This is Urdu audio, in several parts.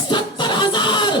70,000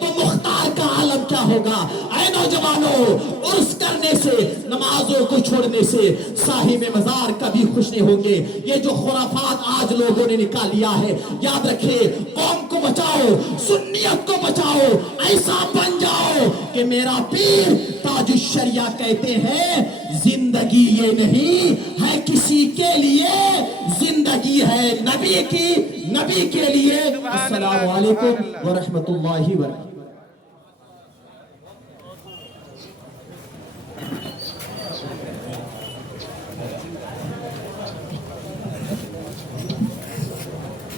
تو مختار کا عالم کیا ہوگا؟ اے نوجوانوں، عرس کرنے سے، نمازوں کو چھوڑنے سے صاحب مزار کبھی خوش نہیں ہوں گے۔ یہ جو خرافات آج لوگوں نے نکال لیا ہے، یاد رکھے، قوم کو بچاؤ، سنیت کو بچاؤ، ایسا بن جاؤ کہ میرا پیر تاج الشریعہ کہتے ہیں زندگی یہ نہیں ہے کسی کے لیے، زندگی ہے نبی کی، نبی کے لیے۔ السلام علیکم ورحمۃ اللہ وبرکاتہ۔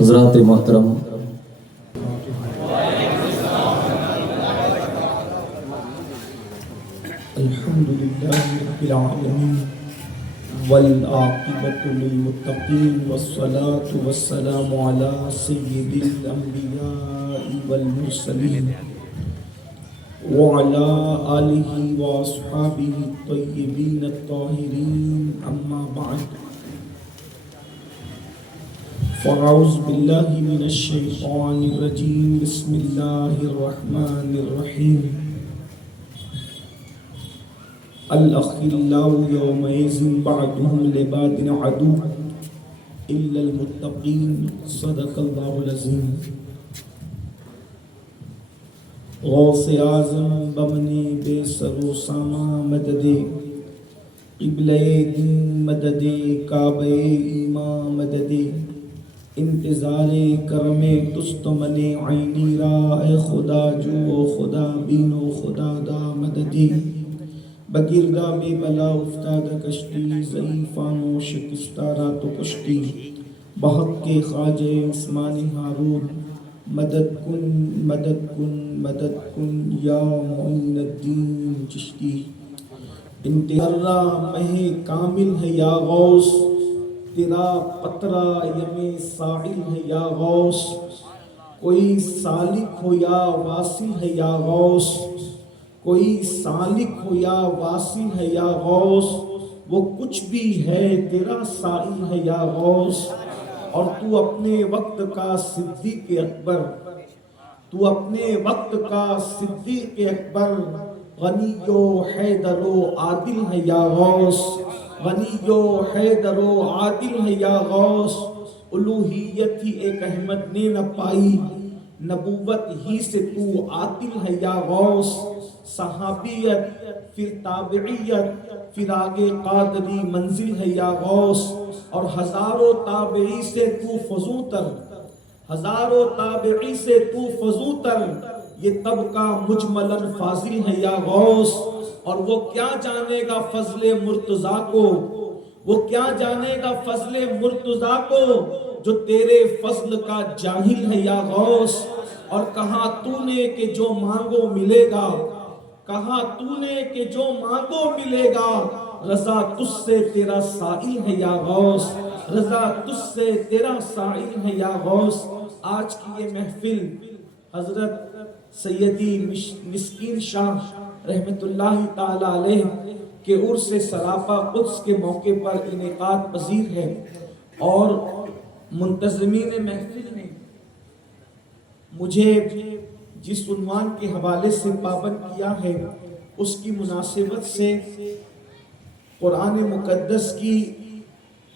حضرات محترم، الحمدللہ رب العالمین والعاقبۃ للمتقین والصلاة والسلام علی سید الانبیاء والمرسلین وعلی آلہ واصحابہ الطیبین الطاہرین، اما بعد، فاعوذ باللہ من الشیطان الرجیم، بسم اللہ الرحمن الرحیم۔ الاخلاء یومئذ بعضهم لبعض عدو الا المتقین، صدق اللہ العظیم۔ غوث اعظم بمن بے سر و ساماں مدد قبلہ دین، مدد کعبہ ایمان، مدد انتظار کرم تست من عینی را، اے خدا جو خدا بین و خدا دا مددی۔ بگردہ بے بلا افتادہ کشتی، ضعیفان و شکستہ را تو کشتی، بحق کے خواجہ عثمان ہارون، مدد کن مدد کن مدد کن یا معین الدین چشتی۔ انتظار مہ کامل ہے یا غوث، تیرا قطرہ یم ساحل ہے یا غوث، کوئی سالک ہو یا واصل ہے یا غوث، کوئی سالک ہو یا واصل ہے یا غوث، وہ کچھ بھی ہے تیرا سائل ہے یا غوث۔ اور تو اپنے وقت کا صدیق اکبر، تو اپنے وقت کا صدیق اکبر، غنی و حیدر و عادل ہے یا غوث، غنی و حیدر و عادل ہے یا غوث۔ الوہیت ہی ایک احمد نے نہ پائی، نبوت ہی سے تو عاطل ہے یا غوث۔ صحابیت پھر تابعیت پھر آگے قادری منزل ہے یا غوث، اور ہزاروں تابعی سے تو فزوتر، ہزاروں تابعی سے تو فزوتر، یہ طبقہ مجملاً فاضل ہے یا غوث۔ اور وہ کیا جانے گا فضل مرتضیٰ کو، وہ کیا جانے گا فضل مرتضیٰ کو، جو تیرے فضل کا جاہل ہے یا غوث۔ اور کہا تو نے کہ جو مانگو ملے گا، کہا تو نے کہ جو مانگو ملے گا، رضا تجھ سے تیرا سائل ہے یا غوث، رضا تجھ سے تیرا سائل ہے یا غوث۔ آج کی یہ محفل حضرت سیدی مسکین شاہ رحمت اللہ تعالی علیہ کے عرس سراپا قدس کے موقع پر انعقاد پذیر ہے، اور منتظمین محفل نے مجھے جس عنوان کے حوالے سے پابند کیا ہے، اس کی مناسبت سے قرآن مقدس کی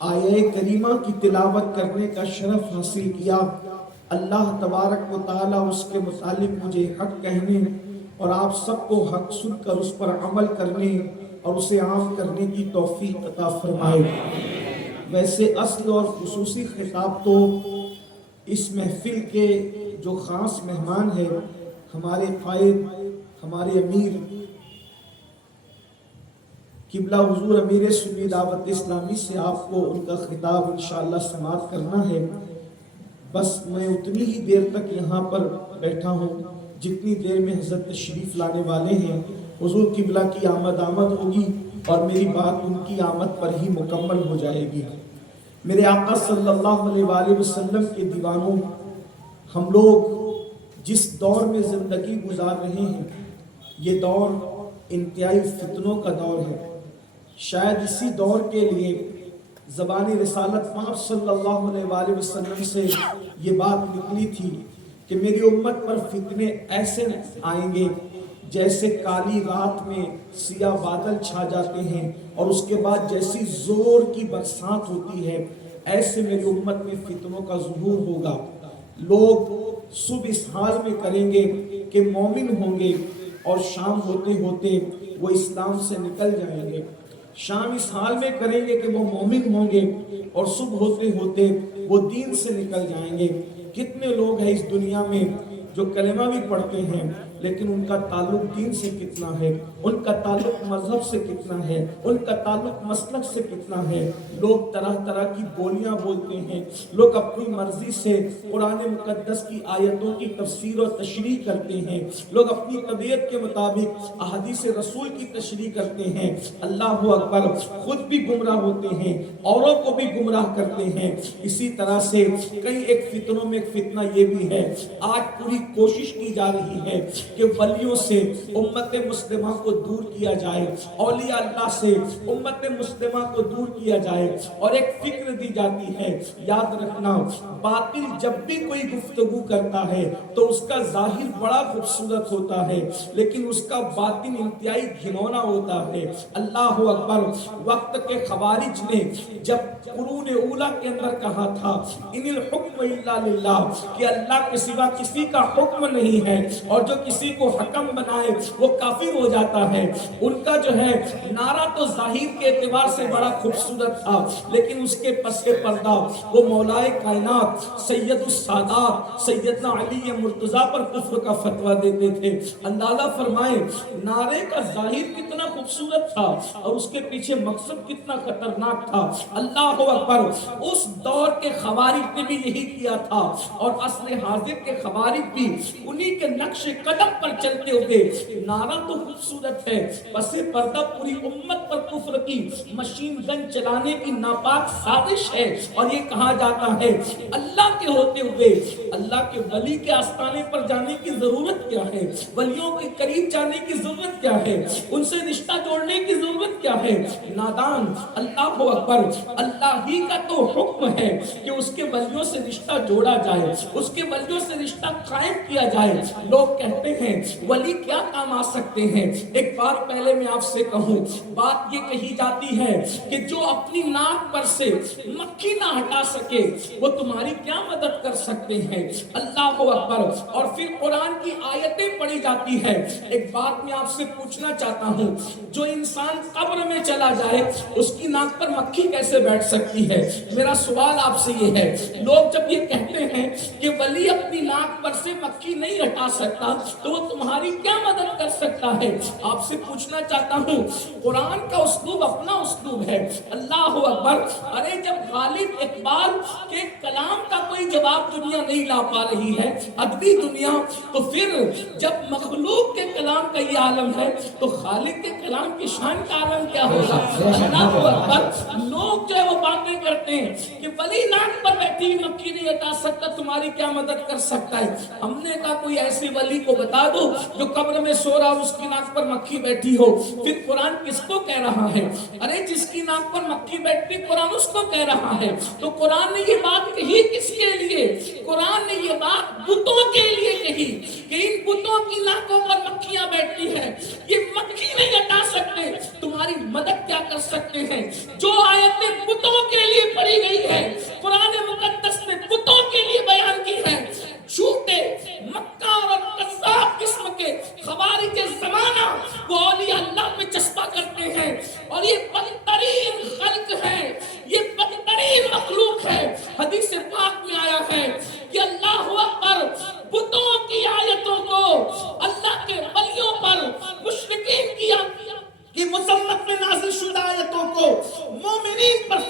آیہ کریمہ کی تلاوت کرنے کا شرف حاصل کیا۔ اللہ تبارک و تعالی اس کے متعلق مجھے حق کہنے اور آپ سب کو حق سن کر اس پر عمل کرنے اور اسے عام کرنے کی توفیق عطا فرمائے۔ ویسے اصل اور خصوصی خطاب تو اس محفل کے جو خاص مہمان ہیں، ہمارے قائد، ہمارے امیر قبلہ حضور امیر سنی دعوت اسلامی سے آپ کو ان کا خطاب انشاءاللہ سماعت کرنا ہے۔ بس میں اتنی ہی دیر تک یہاں پر بیٹھا ہوں جتنی دیر میں حضرت تشریف لانے والے ہیں۔ حضور قبلہ کی آمد ہوگی اور میری بات ان کی آمد پر ہی مکمل ہو جائے گی۔ میرے آقا صلی اللہ علیہ وآلہ وسلم کے دیوانوں، ہم لوگ جس دور میں زندگی گزار رہے ہیں، یہ دور انتہائی فتنوں کا دور ہے۔ شاید اسی دور کے لیے زبان رسالت پاک صلی اللہ علیہ وآلہ وسلم سے یہ بات نکلی تھی کہ میری امت پر فتنے ایسے آئیں گے جیسے کالی رات میں سیاہ بادل چھا جاتے ہیں اور اس کے بعد جیسی زور کی برسات ہوتی ہے، ایسے میری امت میں فتنوں کا ظہور ہوگا۔ لوگ صبح اس حال میں کریں گے کہ مومن ہوں گے اور شام ہوتے ہوتے وہ اسلام سے نکل جائیں گے، شام اس حال میں کریں گے کہ وہ مومن ہوں گے اور صبح ہوتے ہوتے وہ دین سے نکل جائیں گے۔ کتنے لوگ ہیں اس دنیا میں جو کلمہ بھی پڑھتے ہیں لیکن ان کا تعلق دین سے کتنا ہے، ان کا تعلق مذہب سے کتنا ہے، ان کا تعلق مسلک سے کتنا ہے۔ لوگ طرح طرح کی بولیاں بولتے ہیں، لوگ اپنی مرضی سے قرآن مقدس کی آیتوں کی تفسیر و تشریح کرتے ہیں، لوگ اپنی طبیعت کے مطابق احادیث رسول کی تشریح کرتے ہیں۔ اللہ اکبر، خود بھی گمراہ ہوتے ہیں، اوروں کو بھی گمراہ کرتے ہیں۔ اسی طرح سے کئی ایک فتنوں میں ایک فتنہ یہ بھی ہے، آج پوری کوشش کی جا رہی ہے کہ ولیوں سے امت مسلمہ کو دور کیا جائے، اولیاء اللہ سے امت مسلمہ کو دور کیا جائے، اور ایک فکر دی جاتی ہے، یاد رکھنا باطل جب بھی کوئی گفتگو کرتا ہے تو اس کا ظاہر بڑا خوبصورت ہوتا ہے لیکن اس کا باطن انتہائی گھنونا ہوتا ہے۔ اللہ اکبر، وقت کے خوارج نے جب قرون اولا کے اندر کہا تھا ان الحکم الا للہ، کہ اللہ کے سوا کسی کا حکم نہیں ہے اور جو کسی کو حکم بنائے وہ کافر ہو جاتا ہے، ان کا جو ہے نعرہ تو ظاہر کے اعتبار سے بڑا خوبصورت تھا لیکن اس کے پس پردہ وہ مولائے کائنات سید السادات سیدنا علی مرتضیٰ پر کفر کا فتویٰ دیتے تھے۔ اندازہ فرمائیں نعرے کا ظاہر کتنا خوبصورت تھا اور اس کے پیچھے مقصد کتنا خطرناک تھا۔ اللہ اکبر، اس دور کے خوارج نے بھی یہی کیا تھا اور عصر حاضر کے خوارج بھی انہی کے نقش قدم پر چلتے ہوئے نعرہ تو خوبصورت ہے، پس پردہ پوری امت پر کفر کی مشین گن چلانے کی ناپاک سازش ہے۔ اور یہ کہا جاتا ہے اللہ کے ہوتے ہوئے اللہ کے ولی کے آستانے پر جانے کی ضرورت کیا ہے، ولیوں کے قریب جانے کی ضرورت کیا ہے، ان سے رشتہ جوڑنے کی ضرورت کیا ہے؟ نادان، اللہ اکبر، اللہ ہی کا تو حکم ہے کہ اس کے ولیوں سے رشتہ جوڑا جائے، اس کے ولیوں سے رشتہ قائم کیا جائے۔ لوگ کہتے ہیں ولی کیا کام آ سکتے ہیں؟ ایک بات پہلے میں آپ سے کہوں، بات یہ کہی جاتی ہے کہ جو اپنی ناک پر سے مکھی نہ ہٹا سکے وہ تمہاری کیا مدد کر سکتے ہیں؟ اللہ اکبر، اور پھر قرآن کی آیتیں پڑھی جاتی ہے۔ ایک بات میں آپ سے پوچھنا چاہتا ہوں، جو انسان قبر میں چلا جائے اس کی ناک پر مکھی کیسے بیٹھ سکتی ہے؟ میرا سوال آپ سے یہ ہے، لوگ جب یہ کہتے ہیں کہ ولی اپنی ناک پر سے مکھی نہیں ہٹا سکتا تو وہ تمہاری کیا مدد کر سکتا ہے؟ آپ سے پوچھنا چاہتا ہوں، قرآن کا اسلوب اپنا اسلوب ہے۔ اللہ اکبر، ارے جب غالب اقبال کے کلام کا کوئی جواب دنیا نہیں لا پا رہی ہے، ادبی دنیا، تو پھر جب مخلوق کے کلام کا یہ عالم ہے تو خالق کے کلام کی شان کا عالم کیا ہوگا؟ اللہ اکبر، لوگ جو ہے وہ باتیں کرتے ہیں کہ ولی ناک پر بیٹھی مکھی نہیں ہٹا سکتا، تمہاری کیا مدد کر سکتا ہے؟ ہم نے کہا کوئی ایسی ولی کو بتا دو جو قبر میں سو رہا اس کی ناک پر مکھی بیٹھی ہو۔ پھر قرآن کس کو کہہ رہا ہے؟ ارے جس کی ناک پر مکھی بیٹھی قرآن اس کو کہہ رہا ہے۔ تو قرآن نے یہ بات کہی کس کے لیے؟ قرآن نے یہ بات بتوں کے لیے کہی کہ ان بتوں کی ناکوں پر مکھیاں بیٹھی ہیں، یہ مکھی نہیں ہٹا سکتے، تمہاری مدد کیا کر سکتے ہیں؟ جو آیتیں بتوں کے لیے پڑھی گئی ہے قرآن مقدس نے بتوں کے لیے بیان کی ہے۔ جھوٹے مکار اور قذاب قسم کے خوارج زمانہ وہ اولیاء اللہ پہ چسپا کرتے ہیں اور یہ بدترین خلق ہے، یہ بدترین مخلوق ہے۔ حدیث پاک میں آیا ہے کہ اللہ اکبر، بتوں کی آیتوں کو اللہ کے ولیوں پر مشرکین کی مذمت میں نازل شدہ آیتوں کو مومنین پر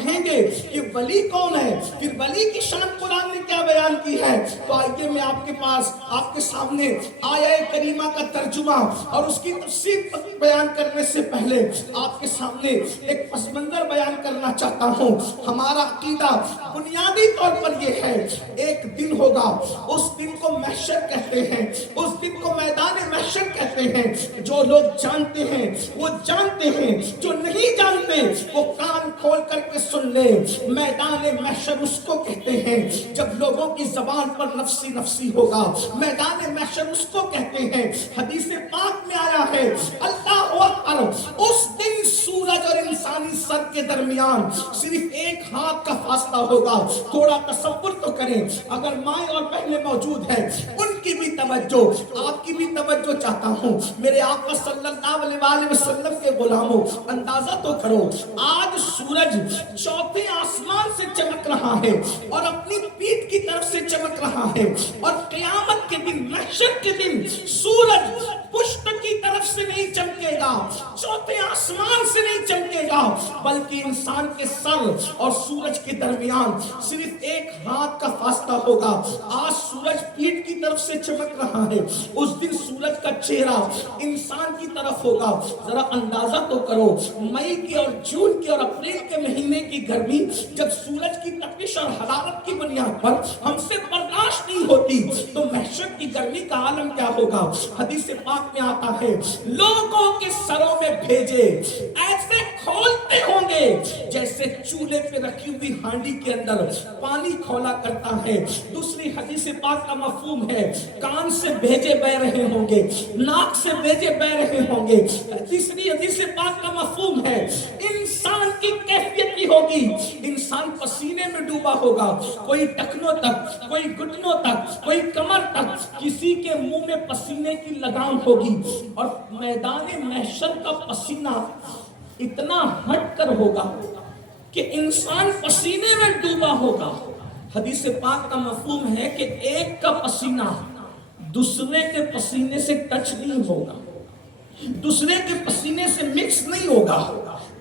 کہیں گے کہ ولی کون ہے، پھر ولی کی شان قرآن نے کیا بیان کی ہے، تو آئیے میں آپ کے پاس آپ کے سامنے آیہ کریمہ کا ترجمہ اور اس کی تفسیر بیان کرنے سے پہلے آپ کے سامنے ایک پس منظر بیان کرنا چاہتا ہوں۔ ہمارا عقیدہ بنیادی طور پر یہ ہے، ایک دن ہوگا، اس دن کو محشر کہتے ہیں، اس دن کو میدان محشر کہتے ہیں۔ جو لوگ جانتے ہیں وہ جانتے ہیں، جو نہیں جانتے وہ کان کھول کر کے سن لے۔ میدان محشر اس کو کہتے ہیں جب لوگوں کی زبان پر نفسی نفسی ہوگا، میدان محشر اس کو کہتے ہیں۔ حدیث پاک میں آیا ہے اللہ اکبر، اس دن سورج اور انسانی سر کے درمیان صرف ایک ہاتھ کا فاصلہ ہوگا۔ تھوڑا تصور تو کریں، اگر مائیں اور بہنیں موجود ہیں، ان کی بھی توجہ، آپ کی بھی توجہ چاہتا ہوں۔ میرے آقا صلی اللہ علیہ وآلہ وسلم کے غلاموں، اندازہ تو کرو، آج سورج چوتھے آسمان سے چمک رہا ہے اور اپنی پیٹھ کی طرف سے چمک رہا ہے، اور قیامت کے دن، محشر کے دن سورج پشت کی طرف سے نہیں چمکے گا، چوتھے آسمان سے نہیں چمکے گا، بلکہ انسان کے سر اور سورج کے درمیان صرف ایک ہاتھ کا فاصلہ ہوگا۔ آج سورج پیٹھ کی طرف سے چمک رہا ہے، اس دن سورج کا چہرہ انسان کی طرف ہوگا۔ ذرا اندازہ تو کرو، مئی کی اور جون کی اور اپریل کے مہینے کی گرمی جب سورج کی تپش اور حرارت کی بنیاد پر ہم سے برداشت نہیں ہوتی، تو محشر کی گرمی کا عالم کیا ہوگا۔ حدیث پاک میں آتا ہے لوگوں کے سروں میں بھیجے ایسے کھولتے ہوں گے جیسے چولہے پہ رکھی ہوئی ہانڈی کے اندر پانی کھولا کرتا ہے۔ دوسری حدیث پاک کا مفہوم ہے کان سے بھیجے بہ رہے ہوں گے، ناک سے بھیجے بہ رہے ہوں گے۔ تیسری حدیث پاک کا مفہوم ہے انسان کی کیفیت بھی ہوگی، انسان پسینے میں ڈوبا ہوگا، کوئی ٹکنوں تک، کوئی گھٹنوں تک، کوئی کمر تک، کسی کے منہ میں پسینے کی لگام ہوگی، اور میدان محشر کا پسینہ اتنا ہٹ کر ہوگا کہ انسان پسینے میں ڈوبا ہوگا۔ حدیث پاک کا مفہوم ہے کہ ایک کا پسینہ دوسرے کے پسینے سے ٹچ نہیں ہوگا، دوسرے کے پسینے سے مکس نہیں ہوگا،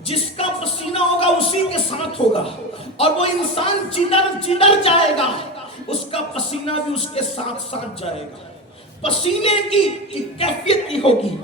جس کا پسینہ ہوگا اسی کے ساتھ ہوگا، اور وہ انسان جدر جائے گا، اس کا پسینہ بھی اس کے ساتھ ساتھ جائے گا۔ پسینے کی کیفیت کی ہوگی،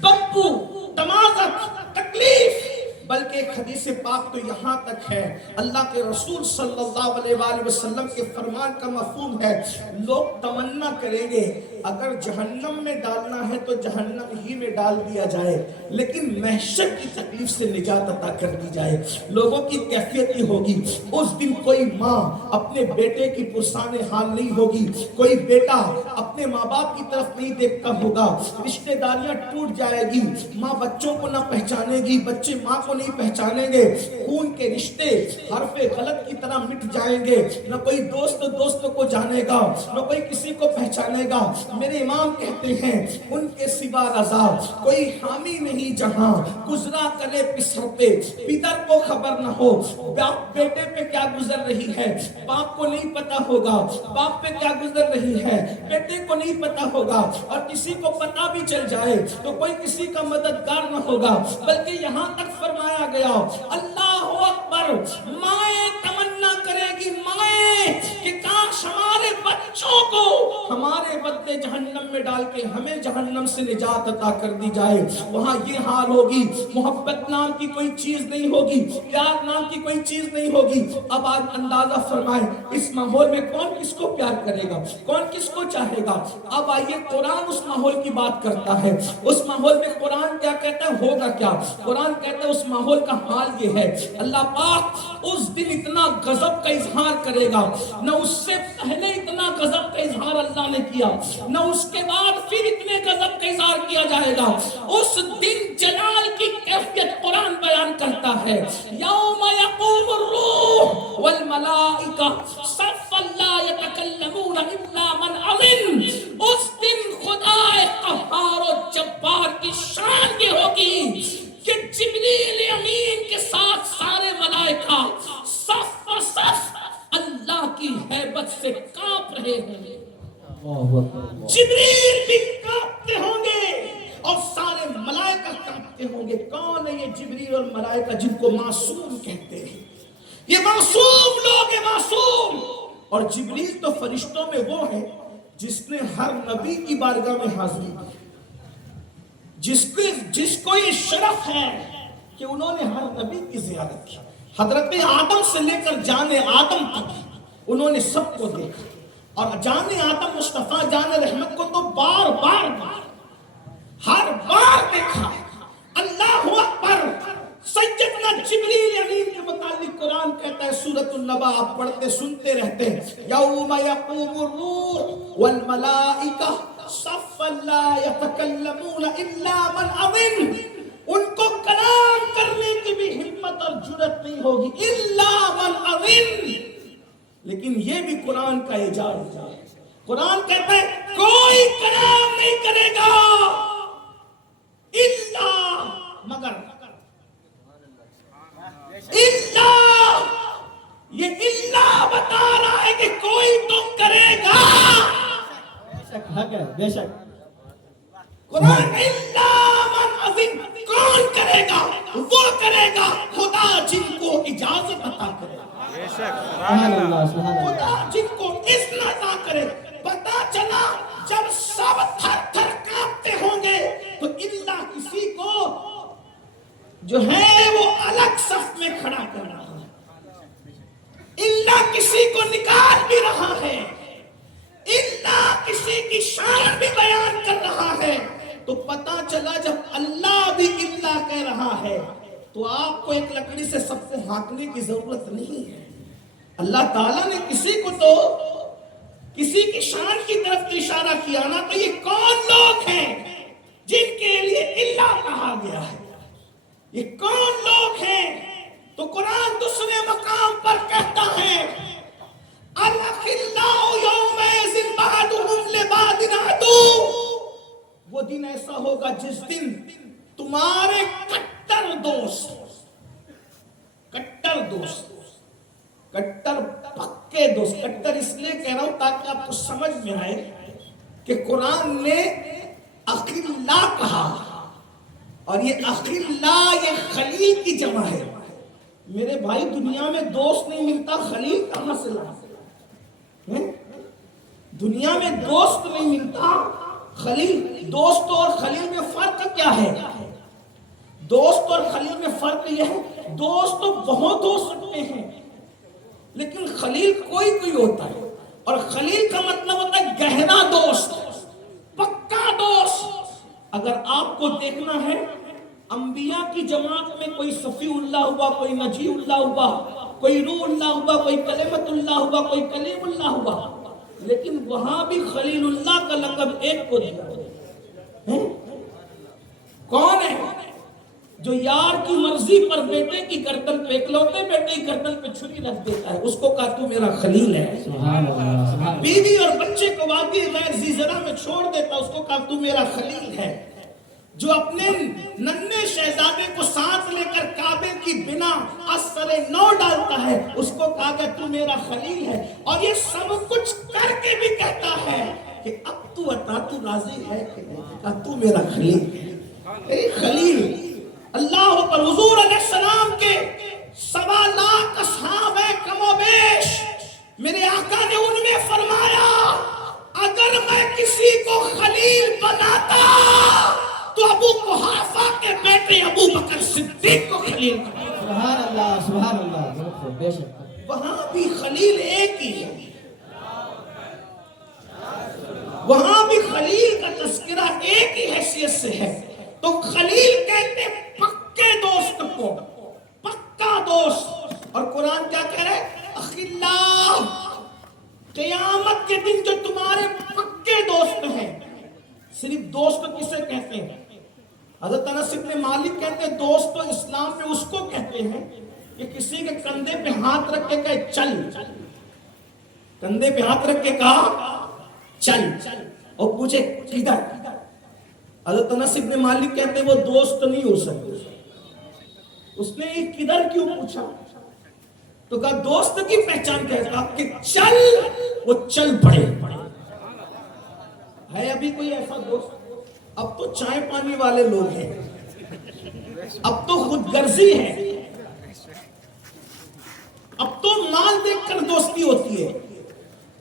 بدبو، تمازت، تکلیف، بلکہ ایک حدیث پاک تو یہاں تک ہے، اللہ کے رسول صلی اللہ علیہ وآلہ وسلم کے فرمان کا مفہوم ہے لوگ تمنا کریں گے اگر جہنم میں ڈالنا ہے تو جہنم ہی میں ڈال دیا جائے، لیکن محشر کی تکلیف سے نجات عطا کر دی جائے۔ لوگوں کی کیفیت یہ ہوگی، اس دن کوئی ماں اپنے بیٹے کی پرسان حال نہیں ہوگی، کوئی بیٹا اپنے ماں باپ کی طرف نہیں دیکھتا ہوگا، رشتہ داریاں ٹوٹ جائے گی، ماں بچوں کو نہ پہچانے گی، بچے ماں کو نہیں پہچانیں گے، خون کے رشتے حرف غلط کی طرح مٹ جائیں گے، نہ کوئی دوست کو جانے گا، نہ کوئی کسی کو پہچانے گا۔ میرے امام کہتے ہیں ان کے سوا رضا کوئی حامی نہیں جہاں، گزرا کرے پسر پہ پدر کو خبر نہ ہو، باپ بیٹے پہ کیا گزر رہی ہے باپ کو نہیں پتا ہوگا، باپ پہ کیا گزر رہی ہے بیٹے کو نہیں پتا ہوگا، اور کسی کو پتا بھی چل جائے تو کوئی کسی کا مددگار نہ ہوگا، بلکہ یہاں تک فرمایا گیا اللہ اکبر، مائیں تمنا کرے گی، مائیں کہ کاش ہمارے بچوں کو ہمارے بدلے جہنم میں ڈال کے ہمیں جہنم سے نجات عطا کر دی جائے۔ وہاں یہ حال ہوگی، محبت نام کی کوئی چیز نہیں ہوگی، پیار نام کی کوئی چیز نہیں ہوگی۔ اب آپ اندازہ فرمائیں اس ماحول میں کون کس کو پیار کرے گا، کون کس کو چاہے گا۔ اب آئیے قرآن اس ماحول کی بات کرتا ہے، اس ماحول میں قرآن کیا کہتا ہے، ہوگا کیا؟ قرآن کہتا ہے اس ماحول کا حال یہ ہے، اللہ پاک اس دن اتنا غضب کا اظہار کرے گا، نہ اس سے پہلے اتنا غضب کا اظہار اللہ نے کیا، نہ اس کے بعد پھر اتنے غضب کا اظہار کیا جائے گا۔ اس دن جلال کی کیفیت قرآن بیان کرتا ہے، یوم یقوم الروح والملائکہ صفا لا یتکلمون الا من اذن۔ اس دن خدا قہار و جبار کی شان یہ ہوگی کہ جبریل امین کے ساتھ سارے ملائکہ صف صف اللہ کی ہیبت سے کانپ رہے ہیں، جبریل بھی کانپتے ہوں گے اور سارے ملائکہ کانپتے ہوں گے۔ کون ہے یہ جبریل اور ملائکہ جن کو معصوم کہتے ہیں؟ یہ معصوم لوگ ہیں، معصوم. اور جبریل تو فرشتوں میں وہ ہے جس نے ہر نبی کی بارگاہ میں حاضری کی، جس کو یہ شرف ہے کہ انہوں نے ہر نبی کی زیارت کی. حضرت آدم سے لے کر جان آدم تک انہوں نے سب کو دیکھا، اور جان آدم مصطفیٰ جان رحمت کو تو بار بار ہر بار دیکھا. اللہ اکبر. سیدنا جبریل امین کے متعلق قرآن کہتا ہے سورۃ النبا، آپ پڑھتے سنتے رہتے ہیں، یوم یقوم الروح والملائکہ صفا لا یتکلمون الا من اذن. ان کو کلام کرنے کی بھی ہمت اور جرأت نہیں ہوگی الا من اذن. لیکن یہ بھی قرآن کا اعجاز ہے. قرآن کہتا ہے کوئی کلام نہیں کرے گا الا مگر اللہ. یہ اللہ بتا رہا ہے کہ کوئی تو کرے گا. حق ہے بے شک. قرآن اللہ من اذن، کون کرے گا؟ وہ کرے گا خدا جن کو اجازت عطا کرے. خدا جن کو اذن عطا کرے. پتا چلا جب سب تھر تھر کانپتے ہوں گے تو اللہ کسی کو جو ہے وہ الگ صف میں کھڑا کر رہا ہے، اللہ کسی کو نکال بھی رہا ہے، اللہ کسی کی شان بھی بیان کر رہا ہے. تو پتا چلا جب اللہ بھی اللہ کہہ رہا ہے تو آپ کو ایک لکڑی سے سب کو ہانکنے کی ضرورت نہیں ہے. اللہ تعالیٰ نے کسی کو تو کسی کی شان کی طرف اشارہ کیا نا. تو یہ کون لوگ ہیں جن کے لیے اللہ کہا گیا ہے؟ یہ کون لوگ ہیں؟ تو قرآن دوسرے مقام پر کہتا ہے الاخلاء یومئذ بعضهم لبعض عدو. وہ دن ایسا ہوگا جس دن تمہارے کٹر دوست، کٹر پکے دوست. کٹر اس لیے کہہ رہا ہوں تاکہ آپ کو سمجھ میں آئے کہ قرآن نے اخلاء کہا، اور یہ اخلاء یہ خلیل کی جمع ہے. میرے بھائی دنیا میں دوست نہیں ملتا، خلیل کہاں سے لا؟ دنیا میں دوست نہیں ملتا، خلیل. دوست اور خلیل میں فرق کیا ہے؟ دوست اور خلیل میں فرق یہ ہے دوست تو بہت ہو سکتے ہیں لیکن خلیل کوئی ہوتا ہے. اور خلیل کا مطلب ہوتا ہے گہرا دوست، پکا دوست. اگر آپ کو دیکھنا ہے انبیاء کی جماعت میں کوئی صفی اللہ ہوا، کوئی نجی اللہ ہوا، کوئی روح اللہ ہوا، کوئی کلمت اللہ ہوا، کوئی کلیم اللہ ہوا، لیکن وہاں بھی خلیل اللہ کا لقب ایک کو دیا. کون ہے جو یار کی مرضی پر بیٹے کی گردن پہ، اکلوتے بیٹے کی گردن پہ چھری رکھ دیتا ہے، اس کو کہا تو میرا خلیل ہے. بیوی اور بچے کو وادی غیر ذی زرع میں چھوڑ دیتا ہے، اس کو کہا تو میرا خلیل ہے. جو اپنے ننھے شہزادے کو ساتھ لے کر کعبے کی بنا اثر نو ڈالتا ہے، اس کو کہا کہ تو میرا خلیل ہے. اور یہ سب کچھ کر کے بھی کہتا ہے کہ اب تو عطا تو راضی ہے کہ نہیں، کہا تو میرا خلیل ہے. خلیل اللہ پر حضور علیہ السلام کے 1.25 لاکھ اصحاب ہیں کم و بیش. میرے آقا نے ان میں فرمایا اگر میں کسی کو خلیل بناتا تو ابو قحافہ کے بیٹے ابو بکر صدیق کو خلیل بناتا. سبحان اللہ سبحان اللہ. بے شک وہاں بھی خلیل ایک ہی ہے، وہاں بھی خلیل کا تذکرہ ایک ہی حیثیت سے ہے. تو خلیل کہتے ہیں پکے دوست کو، پکا دوست. اور قرآن کیا کہہ رہا ہے؟ اخلاء. قیامت کے دن جو تمہارے پکے دوست ہیں. صرف دوست کسے کہتے ہیں؟ حضرت انس بن مالک کہتے ہیں دوست تو اسلام میں اس کو کہتے ہیں کہ کسی کے کندھے پہ ہاتھ رکھ کے کہے چل، کندھے پہ ہاتھ رکھ کے کہا چل، اور پوچھے کدھر. حضرت انس بن مالک کہتے ہیں وہ دوست نہیں ہو سکتے. اس نے یہ کدھر کیوں پوچھا تو کہا دوست کی پہچان کیا؟ کہا کہ چل، وہ چل پڑے. ہے ابھی کوئی ایسا دوست؟ اب تو چائے پانی والے لوگ ہیں، اب تو خود غرضی ہے، دوستی ہوتی ہے.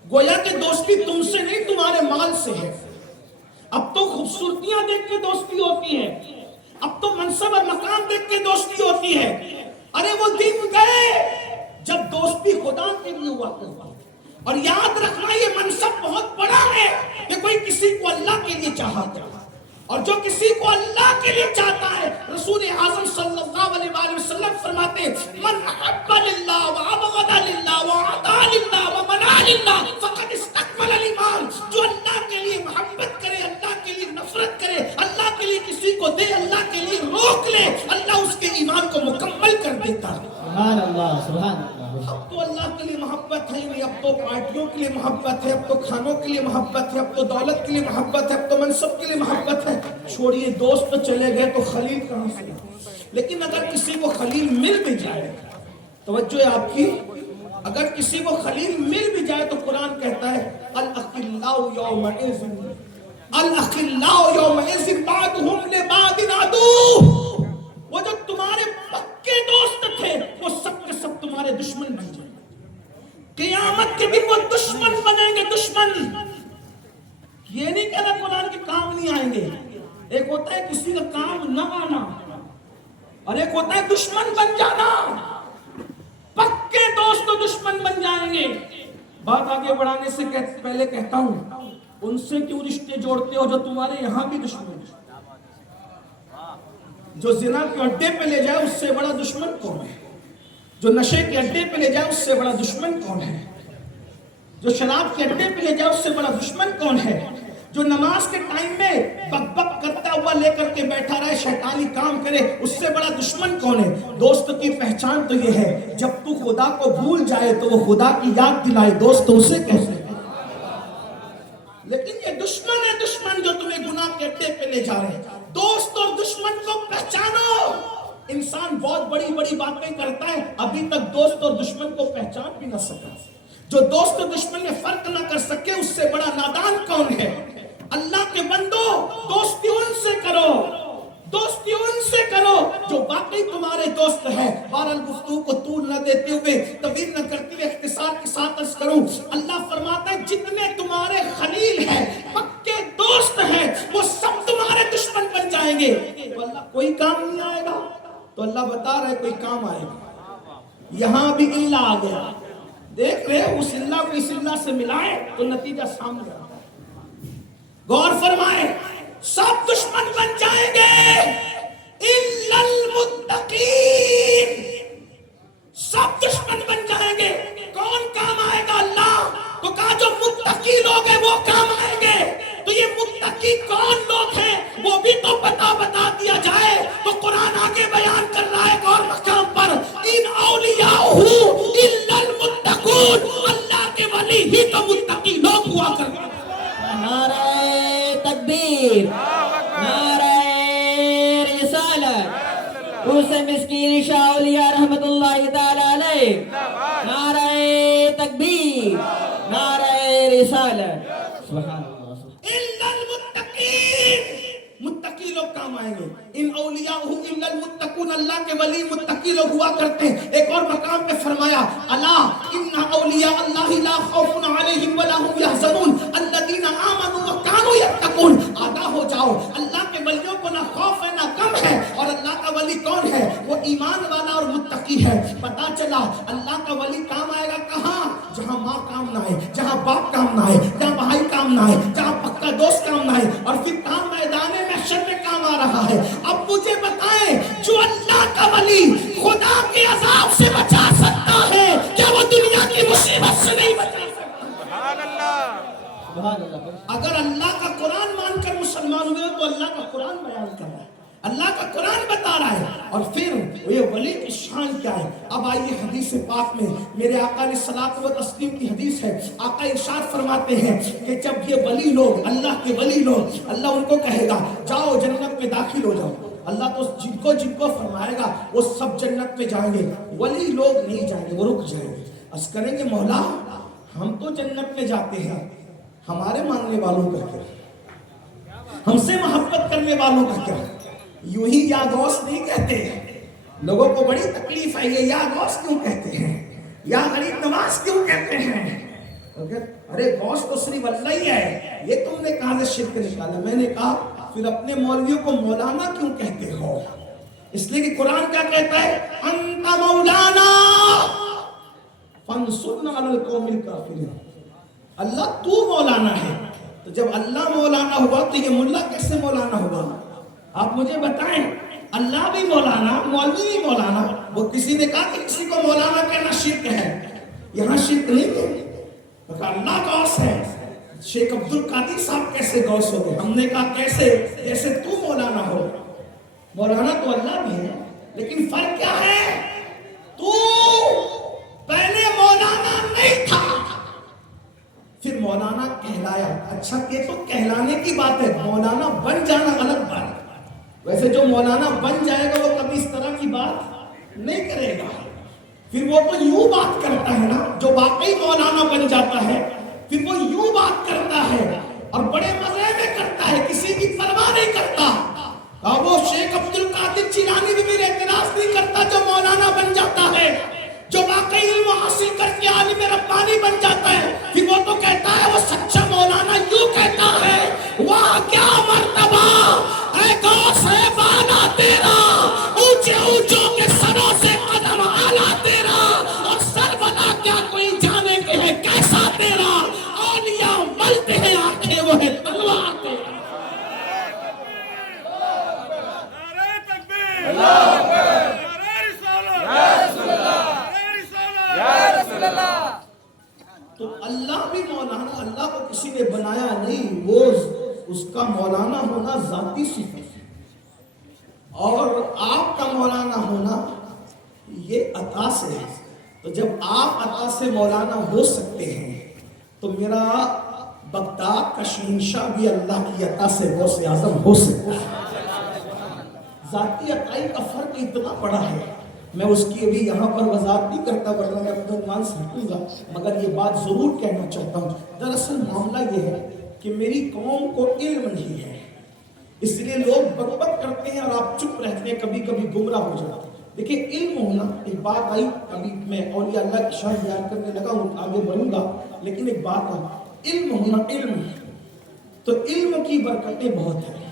گویا کہ دوستی تم سے نہیں تمہارے مال سے ہے. اب تو خوبصورتیاں دیکھ کے دوستی ہوتی ہے, اب تو منصب اور مقام دیکھ کے دوستی ہوتی ہے. ارے وہ دن گئے جب دوستی خدا کے لیے ہوا کرتی. اور یاد رکھنا یہ منصب بہت بڑا ہے کہ کوئی کسی کو اللہ کے لیے چاہتا ہے, اور جو کسی کو اللہ کے لیے چاہتا ہے, رسول اعظم صلی اللہ علیہ وآلہ وسلم فرماتے ہیں من احب للہ وابغض للہ وعطا للہ ومنع للہ فقد استکمل الایمان. جو اللہ کے لیے محبت کرے, اللہ کے لیے نفرت کرے, اللہ کے لیے کسی کو دے, اللہ کے لیے روک لے, اللہ اس کے ایمان کو مکمل کر دیتا ہے. سبحان اللہ, سبحان اللہ. اب تو اللہ کے لیے محبت ہے نہیں, اب تو پارٹیوں کے لیے محبت ہے, اب تو کھانوں کے لیے محبت ہے, اب تو دولت کے لیے محبت ہے, اب تو منصب کے لیے محبت ہے. چھوڑیے دوست تو چلے گئے تو خلیل کہاں سے؟ لیکن اگر کسی کو خلیل مل بھی جائے, توجہ ہے آپ کی, اگر کسی کو خلیل مل بھی جائے تو قرآن کہتا ہے الاخلاء یومئذ بعضهم لبعض عدو. وہ جو تمہارے پکے دوست تھے وہ سب کے سب تمہارے دشمن بن جائیں گے. قیامت کے دن وہ دشمن بنیں گے, دشمن. یہ نہیں کہنا قرآن کے کام نہیں آئیں گے. ایک ہوتا ہے کسی کا کام نہ آنا, اور ایک ہوتا ہے دشمن بن جانا. پکے دوست تو دشمن بن جائیں گے. بات آگے بڑھانے سے پہلے کہتا ہوں, ان سے کیوں رشتے جوڑتے ہو جو تمہارے یہاں بھی دشمن ہیں؟ جو زنا کے اڈے پہ لے جائے اس سے بڑا دشمن کون ہے؟ جو نشے کے اڈے پہ لے جائے اس سے بڑا دشمن کون ہے؟ جو شراب کے اڈے پہ لے جائے اس سے بڑا دشمن کون ہے؟ جو نماز کے ٹائم میں بک بک کرتا ہوا لے کر کے بیٹھا رہے, شیطانی کام کرے, اس سے بڑا دشمن کون ہے؟ دوست کی پہچان تو یہ ہے جب تو خدا کو بھول جائے تو وہ خدا کی یاد دلائے, دوست اسے کہتے ہیں. لیکن یہ دشمن ہے, دشمن جو تمہیں گناہ کے اڈے پہ لے جا رہے ہیں. دوست اور دشمن کو پہچانو. انسان بہت بڑی بڑی باتیں کرتا ہے, ابھی تک دوست اور دشمن کو پہچان بھی نہ سکا. جو دوست اور دشمن میں فرق نہ کر سکے اس سے بڑا نادان کون ہے؟ اللہ کے بندو, دوستی ان سے کرو, دوستی ان سے کرو جو واقعی تمہارے دوست ہے. بہرحال گفتگو کو طول نہ دیتے ہوئے, طویل نہ کرتے ہوئے اختصار کے ساتھ عرض کروں, اللہ فرماتا ہے جتنے تمہارے خلیل ہیں, پکے دوست ہیں, وہ سب تمہارے دشمن بن جائیں گے. تو اللہ کوئی کام نہیں آئے گا, تو اللہ بتا رہا ہے کوئی کام آئے گا. یہاں بھی اللہ آ گیا, دیکھ رہے اس اللہ کو اس اللہ سے ملائے تو نتیجہ سامنے آ. غور فرمائے, سب دشمن بن جائیں گے الا المتقین. سب دشمن بن جائیں گے. کون کام آئے گا؟ اللہ. تو کہا جو متقی لوگ ہیں وہ کام آئیں گے. تو یہ متقی کون لوگ ہیں وہ بھی تو بتا دیا جائے. تو قرآن آگے بیان کر رہا ہے غور مقام پر, ان اولیاءہ الا المتقون. اللہ کے ولی ہی تو متقی لوگ ہوا کرتے ہیں. نعرہ تکبیر, نعرہ رسالت, اس مسکین شاہ اولیاء رحمت اللہ تعالی علیہ. نعرہ تکبیر, نعرہ رسالت. سبحان اللہ. الا المتقین, متقی لوگ کام آئیں گے. ان اولیاء الا المتقون, اللہ کے ولی متقی لوگ ہوا کرتے ہیں. ایک اور مقام پہ فرمایا الا ان اولیاء اللہ لا خوف علیہم ولا هم يحزنون الذين آمنوا وكانوا يتقون. آگاہ ہو جاؤ, اللہ کے ولیوں کو نہ خوف ہے نہ غم ہے. اور اللہ کا ولی کون ہے؟ وہ ایمان والا اور متقی ہے. پتا چلا اللہ کا ولی کام آئے گا کہاں؟ جہاں ماں کام نہ آئے, جہاں باپ کام نہ آئے, جہاں بھائی کام نہ آئے, جہاں پکا دوست کام نہ آئے. اور پھر کام میدان محشر میں کام آ رہا ہے. اب مجھے بتائیں, جو اللہ کا ولی خدا کے عذاب سے بچا سکتا ہے, کیا وہ دنیا کی مصیبت سے نہیں بچا سکتا؟ سبحان اللہ. اگر اللہ کا قرآن مان کر مسلمان ہوئے تو اللہ کا قرآن بیان کر رہا ہے, اللہ کا قرآن بتا رہا ہے. اور پھر یہ ولی کی شان کیا ہے؟ اب آئیے حدیث پاک میں, میرے آقا علیہ الصلوۃ والتسلیم کی حدیث ہے. آقا ارشاد فرماتے ہیں کہ جب یہ ولی لوگ, اللہ کے ولی لوگ, اللہ ان کو کہے گا جاؤ جنت میں داخل ہو جاؤ. اللہ تو جن کو فرمائے گا وہ سب جنت میں جائیں گے, ولی لوگ نہیں جائیں گے, وہ رک جائیں گے. عرض کریں گے مولا ہم تو جنت میں جاتے ہیں, ہمارے ماننے والوں کا کیا, ہم سے محبت کرنے والوں کا کیا؟ یوں ہی یا غوث نہیں کہتے. لوگوں کو بڑی تکلیف ہے یہ یا غوث کیوں کہتے ہیں, یا غریب نواز غوث کیوں کہتے ہیں؟ ارے غوث تو صرف اللہ ہی ہے، یہ تم نے کہاں سے شرک نکالا؟ میں نے کہا پھر اپنے مولویوں کو مولانا کیوں کہتے ہو؟ اس لیے کہ قرآن کیا کہتا ہے؟ انت مولانا فانصرنا علی القوم الکافرین، اللہ تو مولانا ہے۔ تو جب اللہ مولانا ہوا تو یہ ملا کیسے مولانا ہوا؟ آپ مجھے بتائیں، اللہ بھی مولانا، مولوی بھی مولانا۔ وہ کسی نے کہا کہ کسی کو مولانا کہنا شرک ہے، یہاں شرک نہیں ہے، اللہ غوث ہے۔ شیخ عبد القادر صاحب کیسے غوث ہو گئے؟ ہم نے کہا کیسے؟ جیسے تو مولانا ہو۔ مولانا تو اللہ بھی ہے، لیکن فرق کیا ہے؟ تو پہلے مولانا نہیں تھا، پھر مولانا کہلایا۔ اچھا کہ تو کہلانے کی بات ہے، مولانا بن جانا الگ بات ہے۔ ویسے جو مولانا بن جائے گا وہ کبھی اس طرح کی بات نہیں کرے گا، پھر وہ تو یوں بات کرتا ہے نا، جو واقعی مولانا بن جاتا ہے پھر وہ یوں بات کرتا ہے اور بڑے مزے میں کرتا ہے، کسی کی پرواہ نہیں کرتا۔ اور وہ شیخ عبد القادر جیلانی بھی میرے اعتراض نہیں کرتا جو مولانا بن جاتا ہے، جو واقعی علم حاصل کر کے عالم ربانی بن جاتا ہے، پھر وہ تو کہتا ہے، وہ سچا مولانا یوں کہتا ہے، واہ کیا مرتبہ اے غوث ہے بالا تیرا، اونچے اونچوں کے سروں سے قدم اعلیٰ تیرا، اور سر بنا کیا کوئی جانے کے ہے کیسا تیرا، اولیاء ملتے ہیں آنکھیں وہ ہے تلوار تیرا۔ تو اللہ بھی مولانا، اللہ کو کسی نے بنایا نہیں، وہ اس کا مولانا ہونا ذاتی صفت ہے، اور آپ کا مولانا ہونا یہ عطا سے ہے۔ تو جب آپ عطا سے مولانا ہو سکتے ہیں تو میرا بغداد کا شہنشاہ بھی اللہ کی عطا سے غوث اعظم ہو سکتا ہے۔ ذاتی عطائی کا فرق اتنا بڑا ہے، میں اس کی ابھی یہاں پر وضاحت نہیں کرتا، ورنہ میں اپنے عنوان سے ہٹوں گا، مگر یہ بات ضرور کہنا چاہتا ہوں۔ دراصل معاملہ یہ ہے کہ میری قوم کو علم نہیں ہے، اس لیے لوگ بک بک کرتے ہیں اور آپ چپ رہتے ہیں، کبھی کبھی گمراہ ہو جاتے ہیں۔ دیکھیں علم ہونا، ایک بات آئی، ابھی میں اولیاء اللہ کی شان بیان کرنے لگا ہوں، آگے بڑھوں گا، لیکن ایک بات آئی، علم ہونا، علم تو علم کی برکتیں بہت ہیں۔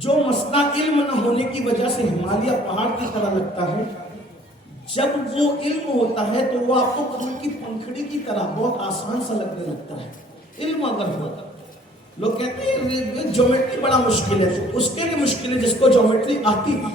جو مسئلہ علم نہ ہونے کی وجہ سے ہمالیہ پہاڑ کی طرح لگتا ہے، جب وہ علم ہوتا ہے تو وہ آپ کو پھول کی پنکھڑی کی طرح بہت آسان سا لگنے لگتا ہے۔ علم اگر ہوتا، لوگ کہتے ہیں جیومیٹری بڑا مشکل ہے، اس کے لیے مشکل ہے جس کو جیومیٹری آتی ہے،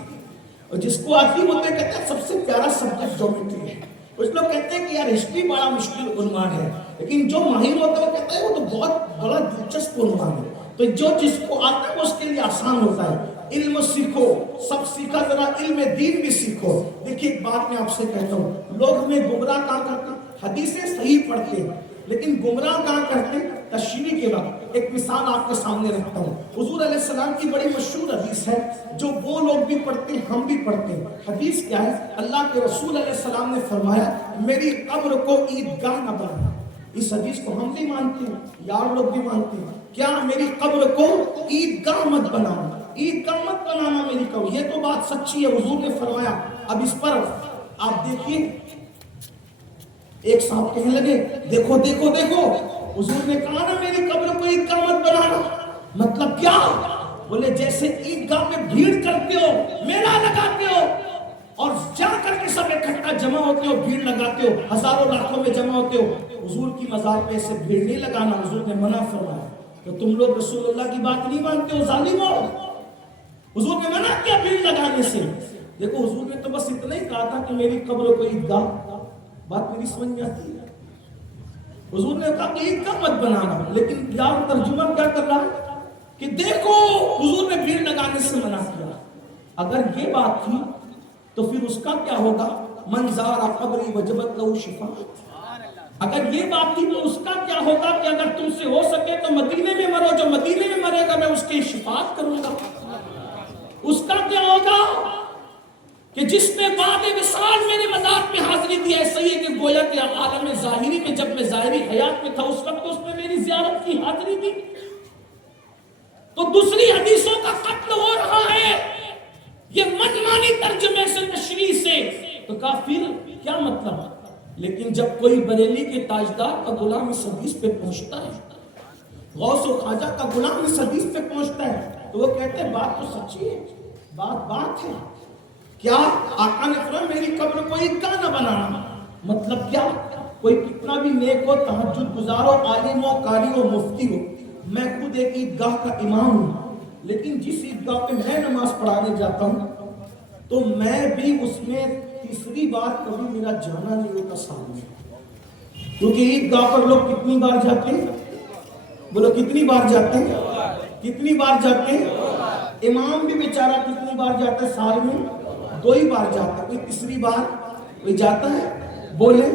اور جس کو آتی ہوتے کہتے ہیں سب سے پیارا سبجیکٹ جیومیٹری ہے۔ کچھ لوگ کہتے ہیں کہ یار ہسٹری بڑا مشکل عنوان ہے، لیکن جو ماہر ہوتا ہے وہ کہتا ہے وہ تو بہت بڑا دلچسپ عنوان ہے۔ تو جو جس کو آتا ہے اس کے لیے آسان ہوتا ہے۔ علم سیکھو، سب سیکھا، ذرا علم دین بھی سیکھو۔ دیکھیے ایک بات میں آپ سے کہتا ہوں، لوگ ہمیں گمراہ کہاں کرتے ہیں؟ حدیثیں صحیح پڑھتے ہیں لیکن گمراہ کہاں کرتے ہیں؟ تشریح کے وقت۔ ایک مثال آپ کے سامنے رکھتا ہوں، حضور علیہ السلام کی بڑی مشہور حدیث ہے جو وہ لوگ بھی پڑھتے ہیں ہم بھی پڑھتے ہیں۔ حدیث کیا ہے؟ اللہ کے رسول علیہ السلام نے فرمایا، میری قبر کو عیدگاہ نہ بنا۔ اس حدیث کو ہم بھی مانتے ہیں، یار لوگ بھی مانتے ہیں، کیا میری قبر کو عیدگاہ مت بنانا، عیدگاہ مت بنانا میری قبر، یہ تو بات سچی ہے، حضور نے فرمایا۔ اب اس پر آپ دیکھیے، ایک صاحب کہنے لگے دیکھو دیکھو دیکھو، حضور نے کہا نا میری قبر کو عیدگاہ مت بنانا، مطلب کیا؟ بولے جیسے عیدگاہ میں بھیڑ کرتے ہو، میلہ لگاتے ہو، اور جا کر کے سب اکٹھا جمع ہوتے ہو، بھیڑ لگاتے ہو، ہزاروں لاکھوں میں جمع ہوتے ہو، حضور کی مزار پہ ایسے بھیڑ نہیں لگانا، حضور نے منع فرمایا۔ تو تم لوگ رسول اللہ کی بات نہیں مانتے ہو، ظالم ہو، حضور نے منع کیا بھیڑ لگانے سے۔ دیکھو حضور نے تو بس اتنا ہی کہا تھا کہ میری قبر کو عیدگاہ، بات میری سمجھ میں آتی ہے؟ حضور نے کہا کہ عیدگاہ مت بنانا، لیکن یار ترجمہ کیا کر رہا ہے کہ دیکھو حضور نے بھیڑ لگانے سے منع کیا۔ اگر یہ بات تھی تو پھر اس کا کیا ہوگا؟ من زار قبری وجبت لہ شفاعت۔ اگر یہ بات تھی تو اس کا کیا ہوگا کہ اگر تم سے ہو سکے تو مدینے میں مرو، جو مدینے میں مرے گا میں اس کی شفاعت کروں گا۔ اس کا کیا ہوگا کہ جس نے بعد وصال میرے مزار پہ حاضری دی، ایسا ہی ہے کہ گویا کہ عالم ظاہری میں جب میں ظاہری حیات میں تھا اس وقت اس نے میری زیارت کی حاضری دی۔ تو دوسری حدیثوں کا قتل ہو رہا ہے، یہ منمانی ترجمے سے، تشریح سے، تو کافر کیا مطلب؟ لیکن جب کوئی بریلی کے تاجدار کا غلام اس حدیث پہ پہنچتا ہے، غوث و خواجہ کا غلام اس حدیث پہ پہنچتا ہے، تو وہ کہتے ہیں بات تو سچی ہے، بات ہے کیا؟ آقا نے فرمایا میری قبر کو عیدگاہ نہ بنانا۔ مطلب کیا؟ کوئی کتنا بھی نیک ہو، تہجد گزار ہو، عالم ہو، قاری ہو، مفتی ہو، میں خود ایک عیدگاہ کا امام ہوں، لیکن جس عیدگاہ پہ میں نماز پڑھانے جاتا ہوں تو میں بھی اس میں تیسری بار کبھی میرا جانا نہیں ہوتا سال میں، کیونکہ عیدگاہ پر لوگ کتنی بار جاتے ہیں؟ بولو کتنی بار جاتے ہیں؟ کتنی بار جاتے ہیں؟ امام بھی بیچارہ کتنی بار جاتا ہے سال میں؟ 2 ہی بار جاتا ہے، کوئی تیسری بار کوئی جاتا ہے؟ بولے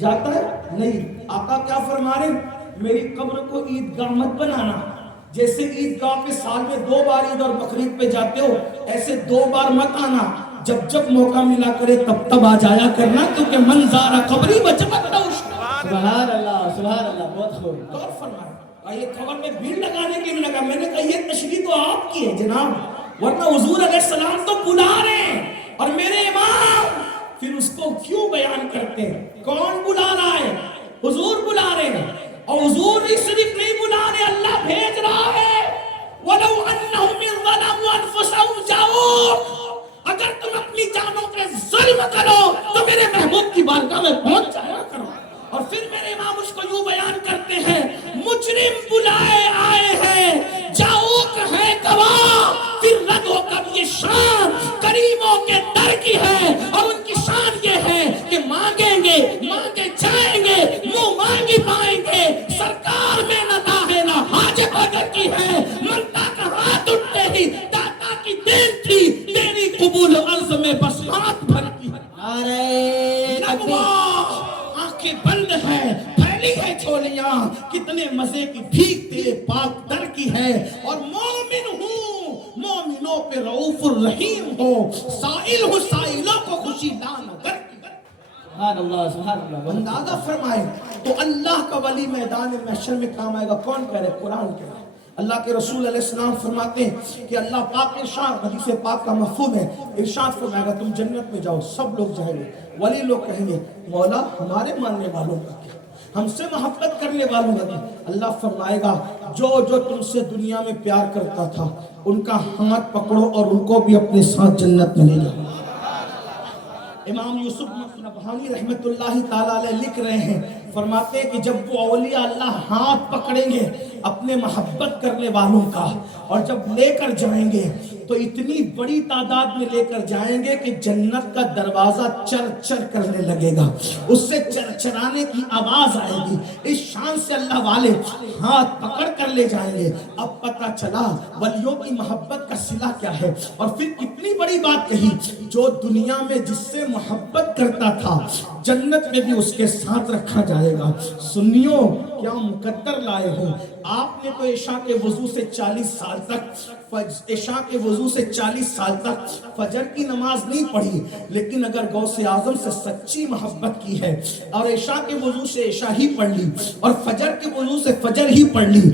جاتا ہے؟ نہیں۔ آقا کیا فرما رہے ہیں؟ میری قبر کو عیدگاہ مت بنانا، جیسے عیدگاہ پہ سال میں 2 بار عید اور بقرعید پہ جاتے ہو، ایسے 2 بار مت آنا، جب موقع ملا کرے تب آ جایا کرنا، کیونکہ من زارا قبری وجبت لہ سبحان اللہ، بہت خوب۔ غور فرمائے۔ یہ خبر میں بھیڑ لگانے کے لیے لگا، میں نے کہا یہ تشریح تو آپ کی ہے جناب، ورنہ حضور علیہ السلام تو بلا رہے ہیں، اور میرے امام پھر اس کو کیوں بیان کرتے ہیں؟ کون بلا رہا ہے؟ حضور بلا رہے ہیں، اور حضور ہی صرف نہیں بلا رہے، اللہ بھیج رہا ہے۔ وَلَوْ أَنَّهُمْ إِذْ ظَلَمُوا أَنفُسَهُمْ جَاءُوكَ، اگر تم اپنی جانوں پہ ظلم کرو تو میرے محبوب کی بارگاہ میں پہنچ جایا کرو۔ اور پھر میرے امام اس کو یوں بیان کرتے ہیں، مجرم بلائے آئے ہیں، جاؤک ہے گواہ، پھر رد ہو کر یہ شان کریموں کے در کی ہے، اور ان کی شان یہ ہے کہ مانگیں گے، مانگے جائیں گے، منہ مانگی پائیں گے، سرکار میں نہ داہے نہ حاجت اگر کی ہے، منتا کا ہاتھ اٹھتے ہی داتا کی دین تھی، تیری قبول عرض میں بس ہاتھ بھر کی۔ نعرہ تکبیر، آنکھیں بند ہے، پھیلی ہے چھولیاں، کتنے مزے کی بھیک تیرے پاک در کی ہے، اور مومن ہوں، مومنوں پہ رؤوف الرحیم ہو، سائل ہوں سائلوں کو خوشی دان در کی۔ سبحان اللہ۔ اندازہ فرمائے تو اللہ کا ولی میدان محشر میں کام آئے گا، کون کہہ رہے؟ قرآن کہہ رہے۔ اللہ کے رسول علیہ السلام فرماتے ہیں کہ اللہ پاک ارشاد، حدیث پاک کا مفہوم ہے، ارشاد فرمائے گا تم جنت میں جاؤ، سب لوگ جائیں گے، ولی لوگ کہیں گے مولا ہمارے ماننے والوں کا کیا، ہم سے محبت کرنے والوں کا کیا؟ اللہ فرمائے گا جو تم سے دنیا میں پیار کرتا تھا ان کا ہاتھ پکڑو اور ان کو بھی اپنے ساتھ جنت میں لے جاؤ۔ امام یوسف نبہانی رحمت اللہ تعالیٰ علیہ لکھ رہے ہیں، فرماتے ہیں کہ جب وہ اولیاء اللہ ہاتھ پکڑیں گے اپنے محبت کرنے والوں کا، اور جب لے کر جائیں گے تو اتنی بڑی تعداد میں لے کر جائیں گے کہ جنت کا دروازہ چر چر کرنے لگے گا، اس سے چرچرانے کی آواز آئے گی، اس شان سے اللہ والے ہاتھ پکڑ کر لے جائیں گے۔ اب پتہ چلا ولیوں کی محبت کا صلہ کیا ہے، اور پھر اتنی بڑی بات کہی، جو دنیا میں جس سے محبت کرتا تھا جنت میں بھی اس کے ساتھ رکھا جائے گا۔ سنیوں کیا مقدر لائے ہو، آپ نے تو عشاء کے وضو سے 40 سال تک عشاء کے وضو سے 40 سال تک فجر کی نماز نہیں پڑھی، لیکن اگر غوث اعظم سے سچی محبت کی ہے اور عشاء کے وضو سے عشاء ہی پڑھ لی اور فجر کے وضو سے فجر ہی پڑھ لی،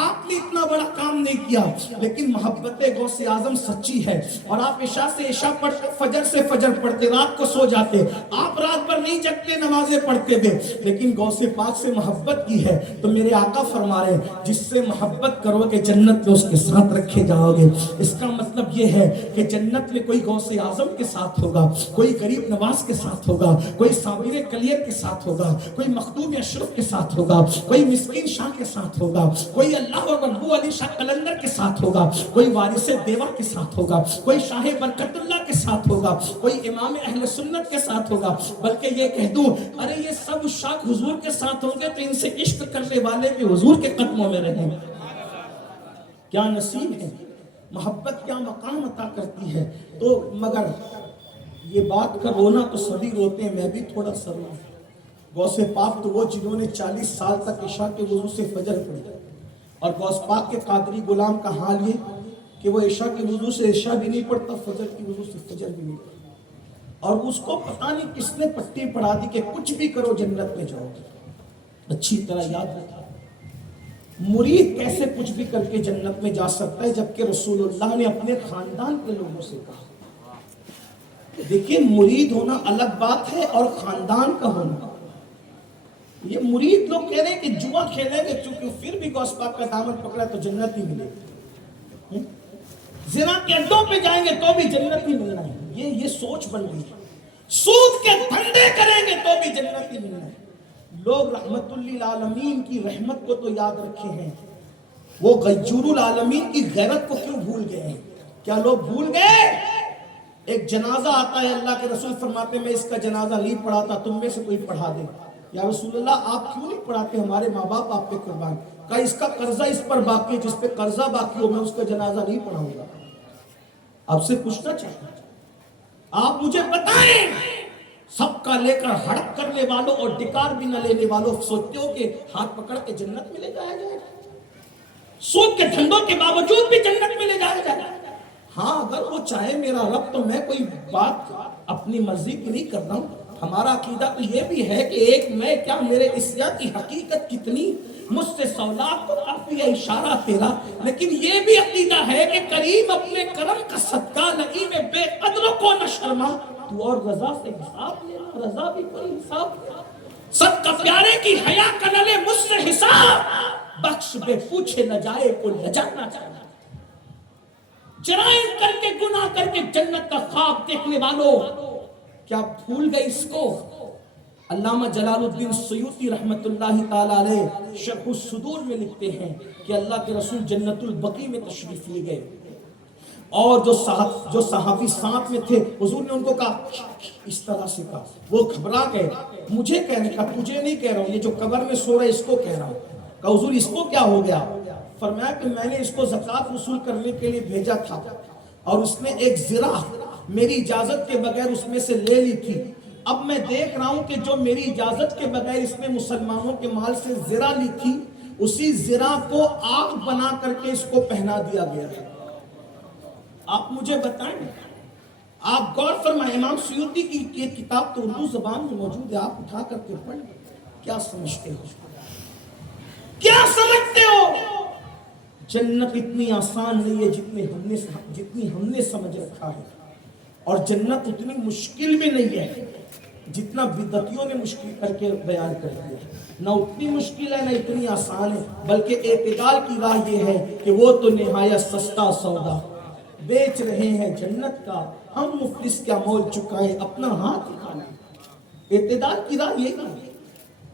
آپ نے اتنا بڑا کام نہیں کیا، لیکن محبت غوث اعظم سچی ہے، اور آپ عشاء سے عشاء پڑھتے، فجر سے فجر پڑھتے، رات کو سو جاتے، آپ رات بھر نہیں جگتے نمازیں پڑھتے تھے، لیکن غوث پاک سے محبت کی ہے، تو میرے آقا فرما رہے ہیں جس سے محبت کرو گے جنت میں اس کے ساتھ رکھے جاؤ گے۔ اس کا مطلب یہ ہے کہ جنت میں کوئی غوث اعظم کے ساتھ ہوگا، کوئی غریب نواز کے ساتھ ہوگا، کوئی صابر کلیر کے ساتھ ہوگا، کوئی مخدوم اشرف کے ساتھ ہوگا، کوئی مسکین شاہ کے ساتھ ہوگا، کوئی اللہ اور ابو علی شاہ قلندر کے ساتھ ہوگا، کوئی وارث دیوا کے ساتھ ہوگا، کوئی شاہ برکت اللہ کے ساتھ ہوگا، کوئی امام اہل سنت کے ساتھ ہوگا۔ بلکہ یہ کہہ دوں ارے یہ سب شاخ حضور کے ساتھ ہوں گے تو ان سے عشق کرنے والے بھی حضور کے قدموں میں رہیں گے۔ کیا نصیب ہے، محبت کیا مقام عطا کرتی ہے۔ تو مگر یہ بات کا رونا تو سبھی روتے ہیں، میں بھی تھوڑا سا روں۔ غوث پاک تو وہ جنہوں نے 40 سال تک عشاء کے وضو سے فجر پڑھی، اور غوث پاک کے قادری غلام کا حال یہ کہ وہ عشاء کے وضو سے عشاء بھی نہیں پڑھتا، فجر کے وضو سے فجر بھی نہیں پڑھتا، اور اس کو پتہ نہیں کس نے پٹی پڑھا دی کہ کچھ بھی کرو جنت میں جاؤ گے۔ اچھی طرح یاد رکھا، مرید کیسے کچھ بھی کر کے جنت میں جا سکتا ہے، جبکہ رسول اللہ نے اپنے خاندان کے لوگوں سے کہا۔ دیکھیں مرید ہونا الگ بات ہے اور خاندان کا ہونا، یہ مرید لوگ کہہ رہے ہیں کہ جوا کھیلیں گے چونکہ پھر بھی غوث پاک کا دامن پکڑا تو جنت ہی ملے گی، زنا کے اڈوں پہ جائیں گے تو بھی جنت ہی ملنا ہے، یہ سوچ بن گئی ہے، سود کے دھندے کریں گے تو بھی جنت ہی ملنا ہے۔ لوگ رحمت للعالمین کی رحمت کو تو یاد رکھے ہیں، وہ غیور العالمین کی غیرت کو کیوں بھول گئے ہیں؟ کیا لوگ بھول گئے؟ ایک جنازہ آتا ہے، اللہ کے رسول فرماتے ہیں میں اس کا جنازہ نہیں پڑھاتا، تم میں سے کوئی پڑھا دے۔ یا رسول اللہ آپ کیوں نہیں پڑھاتے؟ ہمارے ماں باپ آپ پہ قربان، کہا اس کا قرضہ اس پر باقی ہے، جس پہ قرضہ باقی ہو میں اس کا جنازہ نہیں پڑھاؤں گا۔ آپ سے پوچھنا چاہتا ہوں، آپ مجھے بتائیں، سب کا لے کر ہڑپ کرنے والوں اور ڈکار بھی نہ لینے والوں سوچتے ہو کہ ہاتھ پکڑ کے جنت میں لے جایا جائے گا؟ سود کے دھندوں کے باوجود بھی جنت میں لے جایا جائے گا؟ ہاں اگر وہ چاہے میرا رب، تو میں کوئی بات اپنی مرضی کی نہیں کر رہا ہوں۔ ہمارا عقیدہ تو یہ بھی ہے کہ ایک میں کیا میرے عصیہ کی حقیقت کتنی، مجھ سے سوالات تو کافی ہے اشارہ تیرا، لیکن یہ بھی عقیدہ ہے کہ کریم اپنے کرم کا صدقہ لئیم بے قدروں کو نہ شرما، تو اور رضا سے حساب لینا، رضا بھی کوئی حساب لینا، صدقہ پیارے کی حیا کا نلے مجھ سے حساب، بخش بے پوچھے نہ جائے کو لجانا چاہنا۔ جرائم کر کے گناہ کر کے جنت کا خواب دیکھنے والوں، کیا بھول گئے اس کو؟ علامہ جلال الدین سیوطی رحمت اللہ تعالی علیہ شرح الصدور میں لکھتے ہیں کہ اللہ کے رسول جنت البقیع میں تشریف لے گئے، اور جو صحابی ساتھ میں تھے حضور نے ان کو کہا اس طرح سے کہا، وہ گھبرا گئے، مجھے کہنے کا، تجھے نہیں کہہ رہا ہوں، یہ جو قبر میں سو رہا ہے اس کو کہہ رہا ہوں۔ کہا حضور اس کو کیا ہو گیا؟ فرمایا کہ میں نے اس کو زکوٰۃ وصول کرنے کے لیے بھیجا تھا، اور اس نے ایک زرہ میری اجازت کے بغیر اس میں سے لے لی تھی، اب میں دیکھ رہا ہوں کہ جو میری اجازت کے بغیر اس نے مسلمانوں کے مال سے زرہ لی تھی، اسی زرہ کو آگ بنا کر کے اس کو پہنا دیا گیا ہے۔ آپ مجھے بتائیں، آپ غور فرمائیں، امام سیوطی کی یہ کتاب تو اردو زبان میں موجود ہے، آپ اٹھا کر کے پڑھ، کیا سمجھتے ہو؟ کیا سمجھتے ہو؟ جنت اتنی آسان نہیں ہے جتنی ہم نے سمجھ رکھا ہے، اور جنت اتنی مشکل بھی نہیں ہے جتنا بدعتیوں نے مشکل کر کے بیان کر دیا۔ نہ اتنی مشکل ہے نہ اتنی آسان ہے، بلکہ اعتدال کی راہ یہ ہے کہ وہ تو نہایت سستا سودا بیچ رہے ہیں جنت کا، ہم مفلس کیا مول چکائے اپنا ہاتھ کھانا۔ اعتدال کی راہ یہ ہے،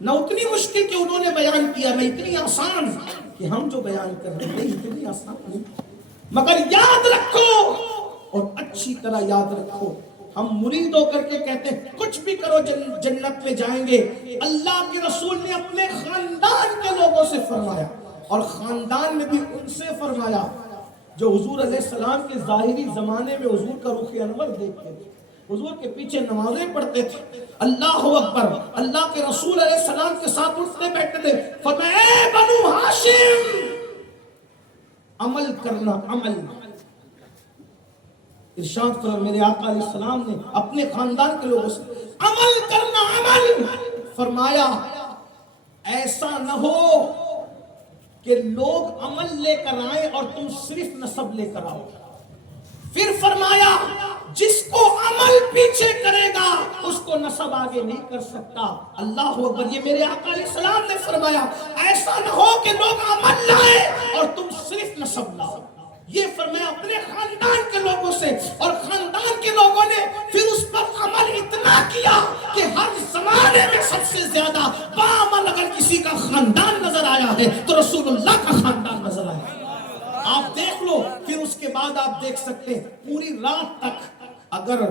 نہ اتنی مشکل کہ انہوں نے بیان کیا، نہ اتنی آسان کہ ہم جو بیان کر رہے ہیں اتنی آسان نہیں، مگر یاد رکھو اور اچھی طرح یاد رکھو، ہم مرید ہو کر کے کہتے ہیں کچھ بھی کرو جنت میں جائیں گے۔ اللہ کے رسول نے اپنے خاندان کے لوگوں سے فرمایا، اور خاندان میں بھی ان سے فرمایا جو حضور علیہ السلام کے ظاہری زمانے میں حضور کا رخ انور دیکھتے تھے، حضور کے پیچھے نمازیں پڑھتے تھے، اللہ اکبر، اللہ کے رسول علیہ السلام کے ساتھ اٹھتے بیٹھتے تھے، فرمایا اے بنو ہاشم عمل کرنا، عمل ارشاد فرمایا میرے آقا علیہ السلام نے اپنے خاندان کے لوگوں سے عمل کرنا، عمل فرمایا ایسا نہ ہو کہ لوگ عمل لے کر آئیں اور تم صرف نسب لے کر آؤ۔ پھر فرمایا جس کو عمل پیچھے کرے گا اس کو نسب آگے نہیں کر سکتا۔ اللہ اکبر، یہ میرے آقا علیہ السلام نے فرمایا ایسا نہ ہو کہ لوگ عمل لائیں اور تم صرف نسب لاؤ۔ یہ فرمایا اپنے خاندان کے لوگوں سے، اور خاندان کے لوگوں نے پھر اس پر عمل اتنا کیا کہ ہر زمانے میں سب سے زیادہ بعمل اگر کسی کا خاندان نظر آیا ہے تو رسول اللہ کا خاندان نظر آیا ہے۔ آپ دیکھ لو، پھر اس کے بعد آپ دیکھ سکتے ہیں پوری رات تک اگر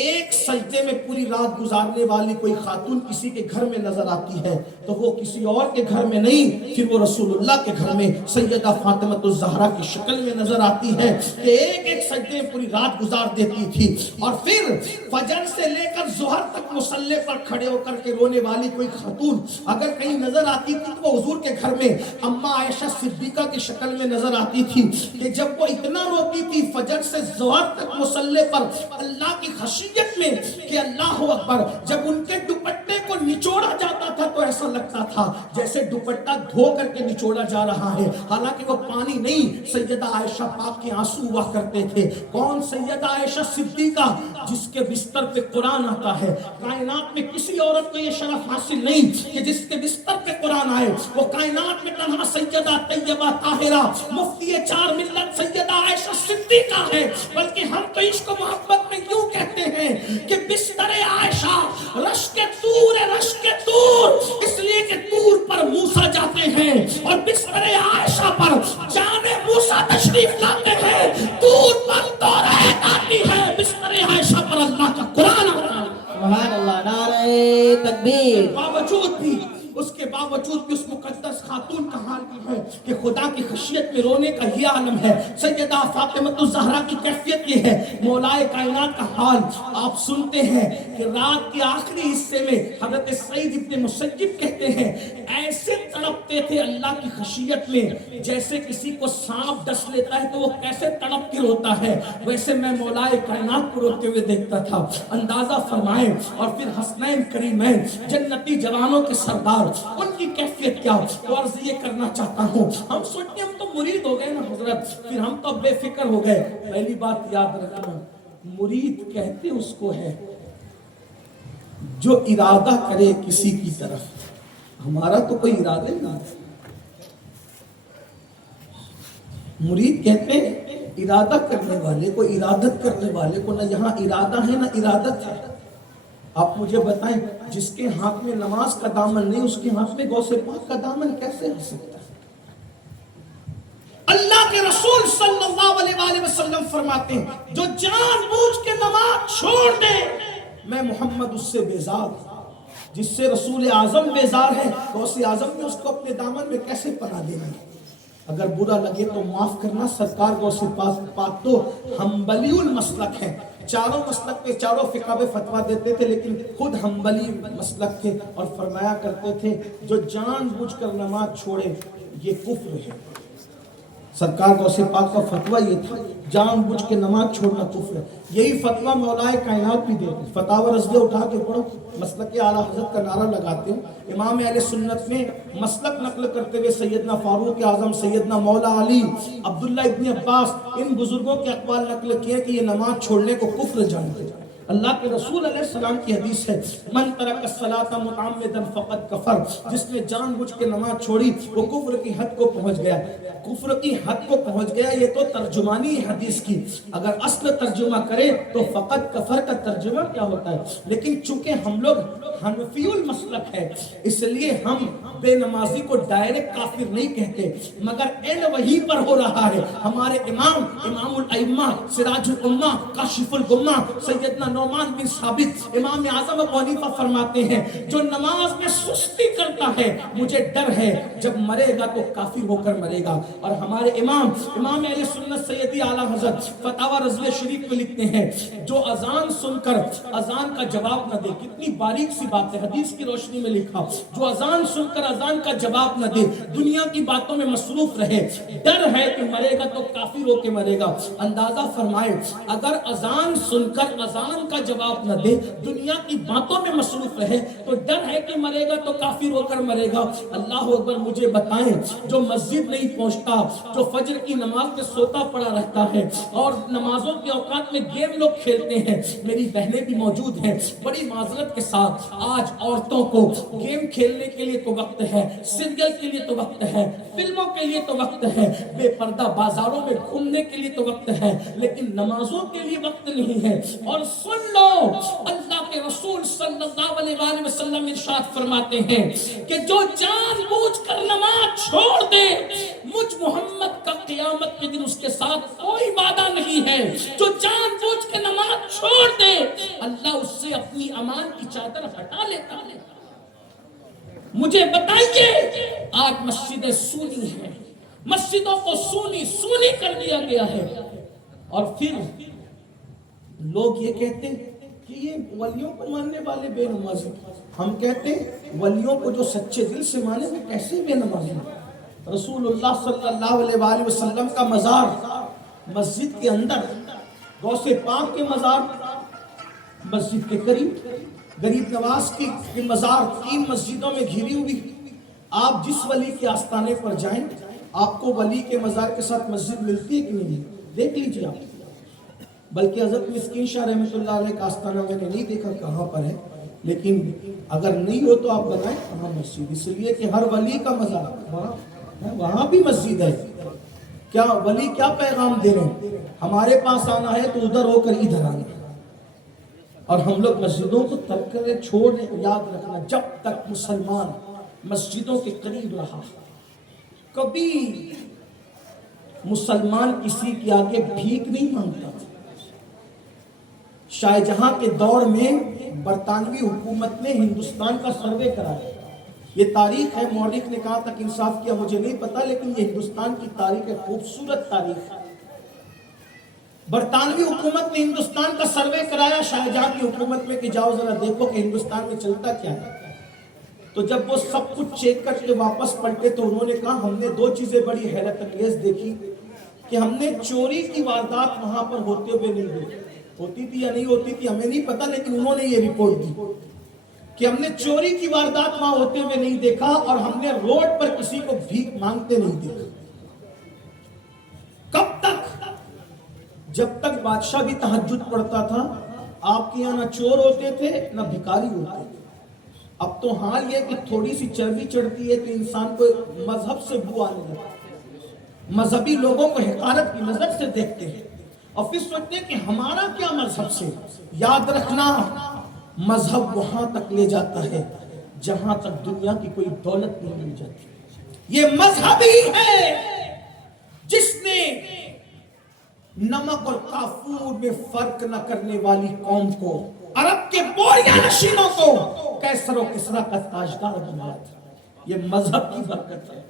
ایک سجدے میں پوری رات گزارنے والی کوئی خاتون کسی کے گھر میں نظر آتی ہے تو وہ کسی اور کے گھر میں نہیں، پھر وہ رسول اللہ کے گھر میں سیدہ فاطمہ الزہرا کی شکل میں نظر آتی ہے کہ ایک ایک سجدے میں پوری رات گزار دیتی تھی۔ اور پھر فجر سے لے کر ظہر تک مصلی پر کھڑے ہو کر کے رونے والی کوئی خاتون اگر کہیں نظر آتی تھی تو وہ حضور کے گھر میں اماں عائشہ صدیقہ کی شکل میں نظر آتی تھی کہ جب وہ اتنا روتی تھی فجر سے ظہر تک مصلی پر اللہ کی خشیت میں کہ اللہ اکبر، جب ان کے دوپٹے کو کو نچوڑا جاتا تھا تو ایسا لگتا تھا جیسے دوپٹہ دھو کر کے نچوڑا جا رہا ہے، حالانکہ وہ پانی نہیں، سیدہ عائشہ پاک کے آنسو ہوا کرتے تھے۔ کون؟ سیدہ عائشہ صدیقہ، جس کے بستر پہ قرآن آتا ہے۔ کائنات میں کسی عورت کو یہ شرف حاصل نہیں کہ جس کے بستر پہ قرآن آئے، وہ کائنات میں تنہا سیدہ طیبہ طاہرہ مفتی چار ملت سیدہ عائشہ صدیقہ ہے۔ بلکہ ہم تو عشق و محبت میں یوں کہتے ہیں کہ بستر عائشہ رشک طور ہے، رشک طور، اس لیے کہ طور پر موسیٰ جاتے ہیں اور بستر عائشہ پر جان موسیٰ تشریف لاتے ہیں، طور پر توریت آتی ہے، بستر عائشہ پر اللہ کا قرآن آتا ہے۔ سبحان اللہ، نعرہ تکبیر۔ باوجود بھی اس کے باوجود بھی اس مقدس خاتون کا حال بھی ہے کہ خدا کی خشیت میں رونے کا یہ عالم ہے۔ سیدہ فاطمہ الزہرا کی کیفیت یہ ہے، مولائے کائنات کا حال آپ سنتے ہیں کہ رات کے آخری حصے میں حضرت سعید ابن مسیب کہتے ہیں ایسے تڑپتے تھے اللہ کی خشیت میں جیسے کسی کو سانپ ڈس لیتا ہے تو وہ کیسے تڑپ کے روتا ہے، ویسے میں مولائے کائنات کو روتے ہوئے دیکھتا تھا۔ اندازہ فرمائیں، اور پھر حسنین کریمین جنتی جوانوں کے سردار، ان کی کیفیت کیا؟ تو عرض یہ کرنا چاہتا ہوں، ہم سوچتے ہیں ہم تو مرید ہو گئے نا حضرت، پھر ہم تو بے فکر ہو گئے۔ پہلی بات یاد رکھنا، مرید کہتے اس کو ہے جو ارادہ کرے کسی کی طرف۔ ہمارا تو کوئی ارادہ نہیں، مرید کہتے ہیں ارادہ کرنے والے کو، ارادت کرنے والے کو۔ نہ یہاں ارادہ ہے نہ ارادت ہے۔ آپ مجھے بتائیں، جس کے ہاتھ میں نماز کا دامن نہیں، اس کے ہاتھ میں غوث پاک کا دامن کیسے ہو سکتا ہے؟ اللہ کے رسول صلی اللہ علیہ وآلہ وسلم فرماتے ہیں جو جان بوجھ کے نماز چھوڑ دے میں محمد اس سے بیزار ہوں۔ جس سے رسول اعظم بیزار ہے، غوث اعظم نے اس کو اپنے دامن میں کیسے پناہ دینا ہے؟ اگر برا لگے تو معاف کرنا، سرکار غوث پاک تو حنبلی المسلک ہے، چاروں مسلک پہ چاروں فقہ پہ فتویٰ دیتے تھے، لیکن خود حنبلی مسلک تھے اور فرمایا کرتے تھے جو جان بوجھ کر نماز چھوڑے یہ کفر ہے۔ سرکار غوث پاک کا فتویٰ یہ تھا، جان بوجھ کے نماز چھوڑنا کفر ہے۔ یہی فتویٰ مولائے کائنات بھی دیتے، فتاوی رضویہ اٹھا کے پڑھو، مسلک اعلیٰ حضرت کا نعرہ لگاتے ہیں۔ امام اہل سنت میں مسلک نقل کرتے ہوئے سیدنا فاروق اعظم، سیدنا مولا علی، عبداللہ ابن عباس، ان بزرگوں کے اقوال نقل کیے کہ یہ نماز چھوڑنے کو کفر جانتے ہیں۔ اللہ کے رسول علیہ السلام کی حدیث ہے من ترک الصلاۃ متعمدا فقد کفر، جس نے جان بوجھ کے نماز چھوڑی وہ کفر کی حد کو پہنچ گیا۔ کفر کی حد کو پہنچ گیا، یہ تو ترجمانی حدیث کی، اگر اصل ترجمہ کرے تو فقط کفر کا ترجمہ کیا ہوتا ہے؟ لیکن چونکہ ہم لوگ حنفی المسلک ہے اس لیے ہم بے نمازی کو ڈائریکٹ کافر نہیں کہتے، مگر این وہی پر ہو رہا ہے۔ ہمارے امام الائمہ، سراج الامہ، کاشف الغمہ، سیدنا نعمان بن ثابت، امام اعظم ابو حنیفہ فرماتے ہیں جو نماز میں سستی کرتا ہے مجھے ڈر ہے جب مرے گا تو کافر ہو کر مرے گا۔ اور ہمارے امام اہل سنت سیدی اعلیٰ حضرت فتاوی رضویہ شریف میں لکھتے ہیں جو اذان سن کر اذان کا جواب نہ دے، کتنی باریک سی بات ہے، حدیث کی روشنی میں لکھا، جو اذان سن کر اذان کا جواب نہ دے، دنیا کی باتوں میں مصروف رہے، ڈر ہے کہ مرے گا تو کافر ہو کے مرے گا۔ اندازہ فرمائے اگر اذان سن کر اذان کا جواب نہ دے، دنیا کی باتوں میں مصروف رہے تو ڈر ہے کہ مرے گا تو کافر ہو کر مرے گا۔ اللہ اکبر، مجھے بتائیں جو مسجد نہیں پہنچتا، جو فجر کی نماز میں سوتا پڑا رہتا ہے اور نمازوں کے اوقات میں گیم لوگ کھیلتے ہیں، میری بہنیں بھی موجود ہیں، بڑی معذرت کے ساتھ آج عورتوں کو گیم کھیلنے کے لیے تو وقت ہے، سیریل کے لیے تو وقت ہے، فلموں کے لیے تو وقت ہے، بے پردہ بازاروں میں گھومنے کے لیے تو وقت ہے، لیکن نمازوں کے لیے وقت نہیں ہے۔ اور سن لو، اللہ کے رسول صلی اللہ علیہ وآلہ وسلم ارشاد فرماتے ہیں کہ جو جان بوجھ کر نماز چھوڑ دے مجھ محمد کا قیامت کے دن اس کے ساتھ کوئی وعدہ نہیں ہے۔ جو جان بوجھ کے نماز چھوڑ دے اللہ اس سے اپنی امان کی چادر ہٹا لیتا ہے۔ مجھے بتائیے آج مسجدیں سونی ہیں، مسجدوں کو سونی کر دیا گیا ہے، اور پھر لوگ یہ کہتے ہیں کہ یہ ولیوں کو ماننے والے بے نمازی، ہم کہتے ہیں ولیوں کو جو سچے دل سے مانے وہ کیسے بے نمازی؟ رسول اللہ صلی اللہ علیہ وآلہ وسلم کا مزار مسجد کے اندر، غوث پاک کے مزار مسجد کے قریب، غریب نواز کی مزار 3 مسجدوں میں گھری ہوئی. آپ جس ولی کے آستانے پر جائیں آپ کو ولی کے مزار کے ساتھ مسجد ملتی ہے کہ نہیں؟ دیکھ لیجیے آپ. بلکہ حضرت مسکین شاہ رحمۃ اللہ علیہ کا آستانہ میں نے نہیں دیکھا کہاں پر ہے، لیکن اگر نہیں ہو تو آپ بتائیں کہاں مسجد. اس لیے کہ ہر ولی کا مزار وہاں بھی مسجد ہے. کیا ولی کیا پیغام دے رہے ہیں؟ ہمارے پاس آنا ہے تو ادھر ہو کر ادھر آنا. اور ہم لوگ مسجدوں کو ترک کریں، چھوڑ دیں. یاد رکھنا جب تک مسلمان مسجدوں کے قریب رہا کبھی مسلمان کسی کے آگے بھیک نہیں مانگتا. شاہ جہاں کے دور میں برطانوی حکومت نے ہندوستان کا سروے کرایا. یہ تاریخ ہے، مورخ نے کہا تک انصاف کیا مجھے نہیں پتا، لیکن یہ ہندوستان کی تاریخ ہے، خوبصورت تاریخ ہے. برطانوی حکومت نے ہندوستان کا سروے کرایا شاہ جہاں کی حکومت میں کہ جاؤ ذرا دیکھو کہ ہندوستان میں چلتا کیا ہے. تو جب وہ سب کچھ چیک کر کے واپس پلٹے تو انہوں نے کہا ہم نے 2 چیزیں بڑی حیرت انگیز دیکھی کہ ہم نے چوری کی واردات وہاں پر ہوتے ہوئے نہیں دیکھی. ہوتی تھی یا نہیں ہوتی تھی ہمیں نہیں پتا، لیکن انہوں نے یہ رپورٹ دی کہ ہم نے چوری کی واردات وہاں ہوتے ہوئے نہیں دیکھا اور ہم نے روڈ پر کسی کو بھیک مانگتے نہیں دیکھا. کب تک؟ جب تک بادشاہ بھی تہجد پڑھتا تھا. آپ کے یہاں نہ چور ہوتے تھے نہ بھکاری ہوتے تھے. اب تو حال یہ کہ تھوڑی سی چربی چڑھتی ہے تو انسان کو مذہب سے بو آنے لگتا ہے. مذہبی لوگوں کو حقارت کی نظر سے دیکھتے ہیں اور پھر سوچتے ہیں کہ ہمارا کیا مذہب سے. یاد رکھنا مذہب وہاں تک لے جاتا ہے جہاں تک دنیا کی کوئی دولت نہیں مل جاتی. یہ مذہب ہی ہے جس نے نمک اور کافور میں فرق نہ کرنے والی قوم کو، عرب کے بوریا نشینوں کو کیسر و کسرا کا تاجدار بنایا تھا. یہ مذہب کی برکت ہے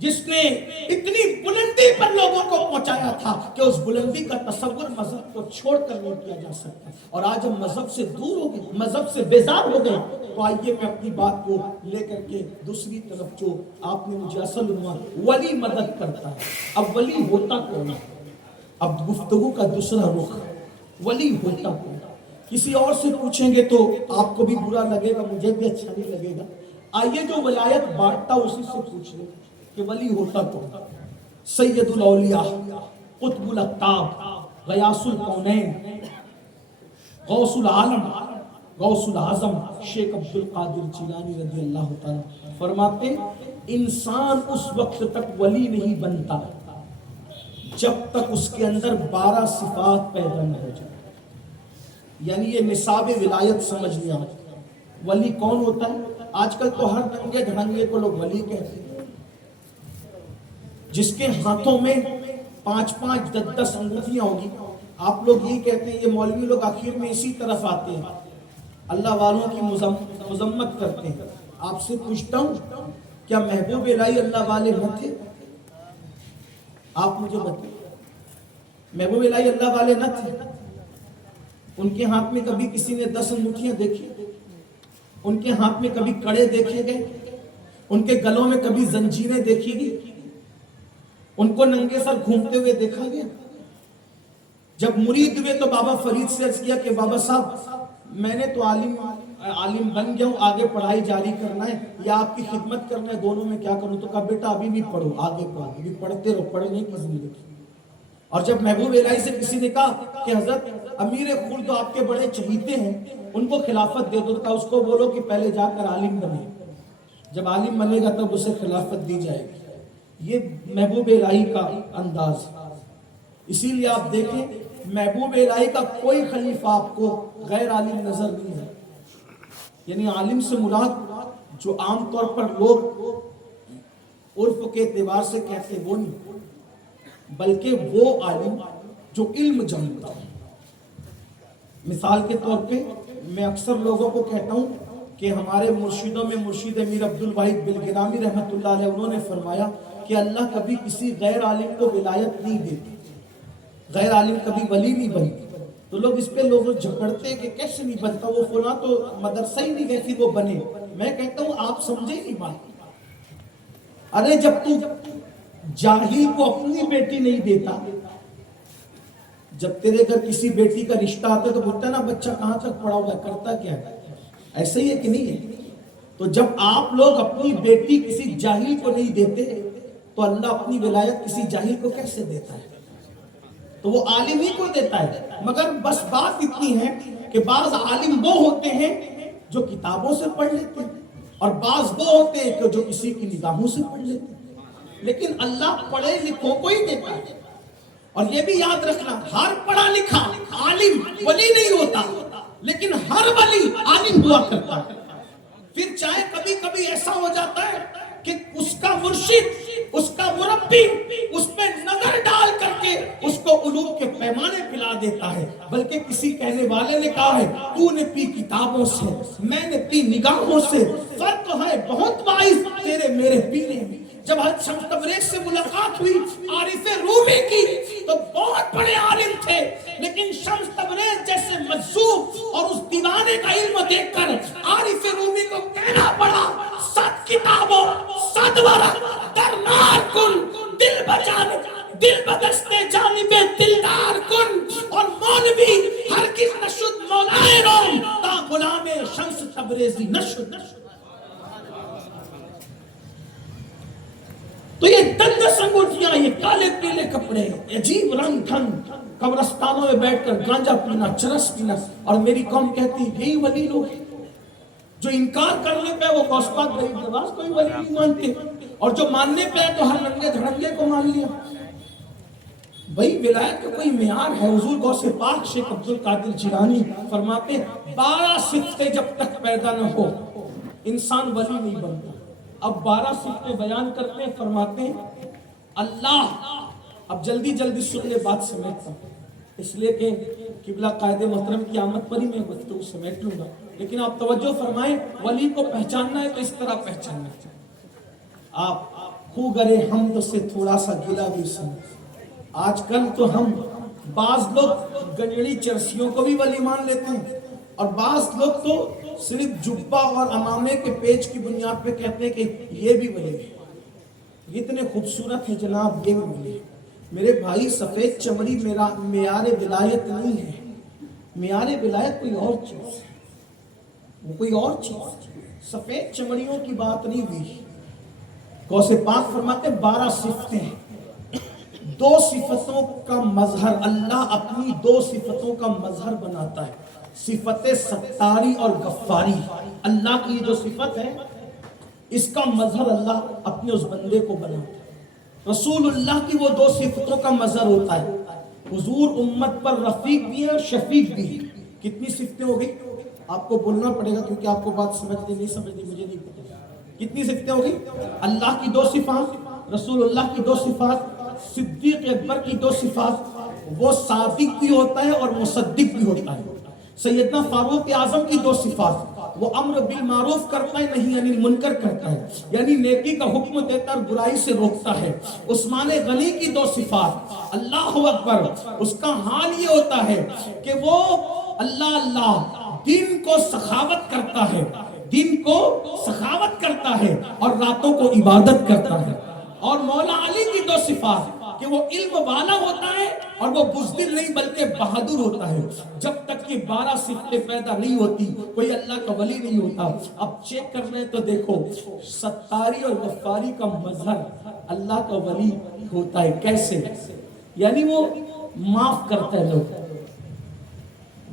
جس نے اتنی بلندی پر لوگوں کو پہنچایا تھا کہ اس بلندی کا تصور مذہب کو چھوڑ کر نہیں کیا جا سکتا. اور آج ہم مذہب سے دور ہو گئے، مذہب سے بیزار ہو گئے. تو آئیے میں اپنی بات کو لے کر کے دوسری طرف، جو آپ نے مجھے اصل عنوان ولی مدد کرتا ہے. اب ولی ہوتا کون ہے؟ اب گفتگو کا دوسرا رخ، ولی ہوتا کون؟ کسی اور سے پوچھیں گے تو آپ کو بھی برا لگے گا، مجھے بھی اچھا نہیں لگے گا. آئیے جو ولایت بانٹتا اسی سے پوچھ لیں کہ ولی ہوتا کون؟ سید الاولیاء، قطب الاقطاب، غیاث الکونین، غوث العالم، غوث العظم شیخ عبد القادر جیلانی رضی اللہ تعالیٰ فرماتے انسان اس وقت تک ولی نہیں بنتا جب تک اس کے اندر 12 صفات پیدا نہ ہو جائے. یعنی یہ نصاب ولایت سمجھ لیا. ولی کون ہوتا ہے؟ آج کل تو ہر دنگے دھڑنگے کو لوگ ولی کہتے ہیں، جس کے ہاتھوں میں 5-5 10-10 انگوٹھیاں ہوگی. آپ لوگ یہ کہتے ہیں، یہ مولوی لوگ آخر میں اسی طرف آتے ہیں، اللہ والوں کی مذمت کرتے ہیں. آپ سے پوچھتا ہوں کیا محبوب الہی اللہ والے نہ تھے؟ آپ مجھے بتائیں، محبوب الہی اللہ والے نہ تھے؟ ان کے ہاتھ میں کبھی کسی نے 10 انگوٹھیاں دیکھی؟ ان کے ہاتھ میں کبھی کڑے دیکھے گئے؟ ان کے گلوں میں کبھی زنجیریں دیکھی گئی؟ ان کو ننگے سر گھومتے ہوئے دیکھا گیا؟ جب مرید ہوئے تو بابا فرید سے عرض کیا کہ بابا صاحب میں نے تو عالم بن گیا ہوں، آگے پڑھائی جاری کرنا ہے یا آپ کی خدمت کرنا ہے، دونوں میں کیا کروں؟ تو کہا بیٹا ابھی بھی پڑھو، آگے پڑھو، بھی پڑھتے رہو، پڑھنے کی زندگی. اور جب محبوب الہی سے کسی نے کہا کہ حضرت امیر خلد آپ کے بڑے چہیتے ہیں، ان کو خلافت دے دو، تو اس کو بولو کہ پہلے جا کر عالم بنے، جب عالم بنے گا تب اسے خلافت دی جائے گی. یہ محبوب الہی کا انداز ہے. اسی لیے آپ دیکھیں محبوب الہی کا کوئی خلیفہ آپ کو غیر عالم نظر نہیں ہے. یعنی عالم سے مراد جو عام طور پر لوگ عرف کے اعتبار سے کہتے وہ نہیں، بلکہ وہ عالم جو علم جانتا ہے. مثال کے طور پہ میں اکثر لوگوں کو کہتا ہوں کہ ہمارے مرشدوں میں مرشد امیر عبد الواحد بلگرامی رحمۃ اللہ علیہ، انہوں نے فرمایا کہ اللہ کبھی کسی غیر عالم کو ولایت نہیں دیتی، غیر عالم کبھی ولی نہیں بنتی. تو لوگ اس پہ لوگ جھگڑتے ہیں کہ کیسے نہیں بنتا، وہ فلاں تو مدرسہ ہی نہیں گئے وہ بنے. میں کہتا ہوں آپ سمجھے نہیں بات. ارے جب تو جاہل کو اپنی بیٹی نہیں دیتا، جب تیرے گھر کسی بیٹی کا رشتہ آتا ہے تو بولتا ہے نا بچہ کہاں تک پڑھا ہوا ہے، کرتا کیا ہے؟ ایسے ہی ہے کہ نہیں ہے؟ تو جب آپ لوگ اپنی بیٹی کسی جاہل کو نہیں دیتے تو اللہ اپنی ولایت کسی جاہل کو کیسے دیتا ہے؟ تو وہ عالم ہی کو دیتا ہے. مگر بس بات اتنی ہے کہ بعض عالم وہ ہوتے ہیں جو کتابوں سے پڑھ لیتے ہیں اور بعض وہ ہوتے ہیں کہ جو کسی کی نگاہوں سے پڑھ لیتے ہیں. لیکن اللہ پڑھے لکھوں کو ہی دیتا ہے. اور یہ بھی یاد رکھنا، ہر پڑھا لکھا عالم ولی نہیں ہوتا، لیکن ہر ولی عالم ہوا کرتا ہے. پھر چاہے کبھی کبھی ایسا ہو جاتا ہے کہ اس کا مرشد، اس کا مربی اس پہ نظر ڈال کر کے اس کو علوم کے پیمانے پلا دیتا ہے. بلکہ کسی کہنے والے نے کہا ہے تو نے پی کتابوں سے، میں نے پی نگاہوں سے، فرق ہے بہت باعث تیرے میرے پینے میں. جب حضرت شمس تبریز سے ملاقات ہوئی عارف رومی کی تو بہت بڑے عالم تھے، لیکن شمس تبریز جیسے مجذوب اور اس دیوانے کا علم دیکھ کر عارف رومی کو کہنا پڑا 7 کتابوں 7 ورق در نار کن دل بجانب دل بدستے جانب دلدار کن. اور مولوی ہرگز نشد مولائے روم تا غلام شمس تبریزی نشد. تو یہ دندس انگوٹھیاں، یہ کالے پیلے کپڑے، عجیب رنگ ڈھنگ، قبرستانوں میں بیٹھ کر گانجا پینا، چرس پینا. اور میری قوم کہتی یہی ولی لوگ ہیں جو انکار کرنے پہ وہ غوث پاک غریب نواز کوئی ولی نہیں مانتے، اور جو ماننے پہ تو ہر ننگے دھڑنگے کو مان لیا. بھئی ولایت کا کوئی معیار ہے. حضور غوث پاک شیخ عبد القادر جیلانی فرماتے 12 صفتیں جب تک پیدا نہ ہو انسان ولی نہیں بنتا. اب 12 صفتیں بیان کرتے ہیں، فرماتے ہیں اللہ. اب جلدی جلدی سن لے، بات سمیٹتا ہوں اس لیے کہ قبلہ قائد محترم کی آمد پر ہی میں گفتگو سمیٹ لوں گا. لیکن آپ توجہ فرمائیں، ولی کو پہچاننا ہے تو اس طرح پہچاننا ہے. آپ خو گرے حمد سے تھوڑا سا گلا بھی سن. آج کل تو ہم بعض لوگ گنجڑی چرسیوں کو بھی ولی مان لیتے ہیں، اور بعض لوگ تو صرف جبہ اور امامے کے پیج کی بنیاد پہ کہتے ہیں کہ یہ بھی ولی ہے. اتنے خوبصورت ہے جناب، یہ بھی ولی ہے. میرے بھائی سفید چمڑی میرا معیار ولایت نہیں ہے. معیار ولایت کوئی اور چیز ہے، وہ کوئی اور چیز. سفید چمڑیوں کی بات نہیں ہوئی. غوث پاک فرماتے 12 صفتیں، 2 صفتوں کا مظہر. اللہ اپنی 2 صفتوں کا مظہر بناتا ہے، صفت ستاری اور غفاری. اللہ کی جو صفت ہے اس کا مظہر اللہ اپنے اس بندے کو بناتا ہے. رسول اللہ کی وہ 2 صفتوں کا مظہر ہوتا ہے. حضور امت پر رفیق بھی ہے اور شفیق بھی ہے. کتنی صفتیں ہو گئی؟ آپ کو بولنا پڑے گا کیونکہ آپ کو بات سمجھنی نہیں سمجھنی مجھے نہیں پتا. کتنی صفتیں ہو گئی؟ اللہ کی 2 صفات، رسول اللہ کی 2 صفات، صدیق اکبر کی 2 صفات. وہ صادق بھی ہوتا ہے اور مصدق بھی ہوتا ہے. سیدنا فاروق اعظم کی 2 صفات، وہ امر بالمعروف کرتا ہے، نہیں یعنی منکر کرتا ہے، یعنی نیکی کا حکم دیتا ہے اور برائی سے روکتا ہے. عثمان غنی کی 2 صفات، اللہ اکبر. اس کا حال یہ ہوتا ہے کہ وہ اللہ دین کو سخاوت کرتا ہے، دین کو سخاوت کرتا ہے اور راتوں کو عبادت کرتا ہے. اور مولا علی کی 2 صفات کہ وہ علم والا ہوتا ہے اور وہ بزدل نہیں بلکہ بہادر ہوتا ہے. جب تک یہ 12 صفتیں پیدا نہیں ہوتی کوئی اللہ کا ولی نہیں ہوتا. اب چیک کرنا ہے تو دیکھو، ستاری اور غفاری کا مظہر اللہ کا ولی ہوتا ہے. کیسے؟ یعنی وہ معاف کرتا ہے لوگ،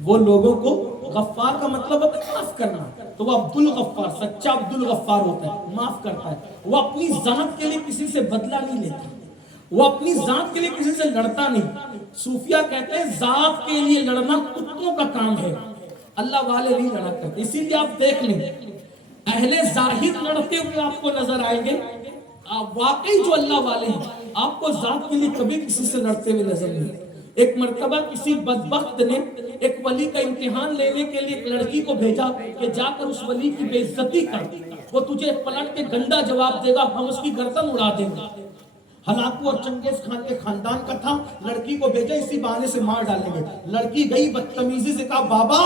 وہ لوگوں کو. غفار کا مطلب ہے معاف کرنا، تو وہ عبد الغفار، سچا عبد الغفار ہوتا ہے، معاف کرتا ہے. وہ اپنی ذات کے لیے کسی سے بدلہ نہیں لیتا، وہ اپنی ذات کے لیے کسی سے لڑتا نہیں. صوفیہ کہتے ہیں ذات کے لیے لڑنا کتوں کا کام ہے، اللہ والے نہیں لڑا کرتے. اسی لیے آپ دیکھ لیں اہل ظاہر لڑتے ہوئے آپ کو نظر آئیں گے، واقعی جو اللہ والے ہیں آپ کو ذات کے لیے کبھی کسی سے لڑتے ہوئے نظر نہیں. ایک مرتبہ کسی بدبخت نے ایک ولی کا امتحان لینے کے لیے ایک لڑکی کو بھیجا کہ جا کر اس ولی کی بے عزتی کر، وہ تجھے پلٹ کے گندا جواب دے گا، ہم اس کی گردن اڑا دیں گے. ہلاکو اور چنگیز خان کے خاندان کا تھا. لڑکی کو بھیجا اسی بہانے سے مار ڈالیں گے. لڑکی گئی بدتمیزی سے کہا بابا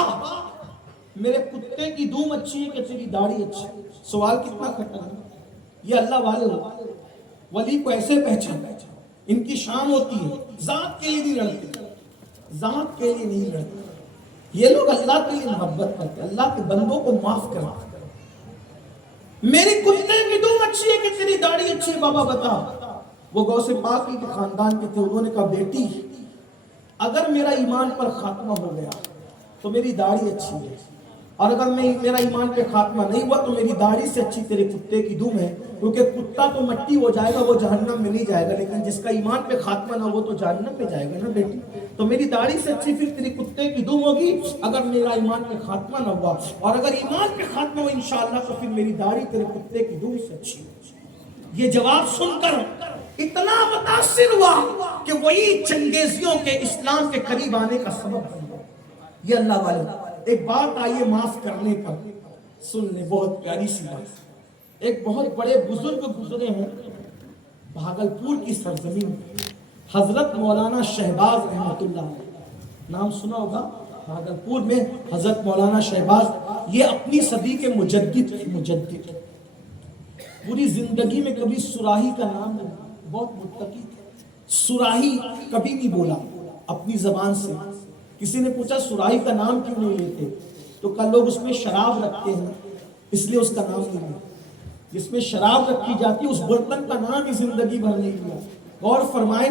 میرے کتے کی دھوم اچھی ہے کہ تیری داڑھی اچھی. سوال کتنا کھٹا ہے. یہ اللہ والے ہوتے ہیں، ولی کو ایسے پہچان، ان کی شان ہوتی ہے. ذات کے لیے نہیں لڑتے، ذات کے لیے نہیں لڑتے. یہ لوگ اللہ کے لیے محبت کرتے ہیں، اللہ کے بندوں کو معاف کرتے ہیں۔ میری کتے کی دم اچھی ہے کہ تیری داڑھی اچھی ہے بابا بتا۔ وہ غوث پاک کے خاندان کے تھے، انہوں نے کہا بیٹی اگر میرا ایمان پر خاتمہ ہو گیا تو میری داڑھی اچھی ہے، اور اگر میرا ایمان پہ خاتمہ نہیں ہوا تو میری داڑھی سے اچھی تیرے کتے کی دم ہے، کیونکہ کتا تو مٹی ہو جائے گا، وہ جہنم میں نہیں جائے گا، لیکن جس کا ایمان پہ خاتمہ نہ ہو تو جہنم پہ جائے گا نا بیٹی۔ تو میری داڑھی سے اچھی پھر تیری کتے کی دم ہوگی اگر میرا ایمان پہ خاتمہ نہ ہوا، اور اگر ایمان پہ خاتمہ ہو انشاءاللہ تو پھر میری داڑھی تیرے کتے کی دم سے اچھی ہوگی۔ یہ جواب سن کر اتنا متاثر ہوا کہ وہی چنگیزیوں کے اسلام کے قریب آنے کا سبب بن گیا۔ یہ اللہ والے ایک بات آئیے معاف کرنے پر سن لیں، بہت پیاری سی بات۔ ایک بہت بڑے بزرگ گزرے ہیں بھاگلپور کی سرزمین میں، حضرت مولانا شہباز رحمت اللہ علیہ، نام سنا ہوگا بھاگلپور میں حضرت مولانا شہباز، یہ اپنی صدی کے مجدد پوری زندگی میں کبھی سراہی کا نام نہیں، بہت متقی تھے، سراہی کبھی نہیں بولا اپنی زبان سے۔ کسی نے پوچھا سراہی کا نام کیوں نہیں لیتے، تو کہا لوگ اس میں شراب رکھتے ہیں اس لیے اس کا نام نہیں لیا، جس میں شراب رکھی جاتی ہے اس برتن کا نام ہی زندگی بھر نہیں لیا۔ غور فرمائیں،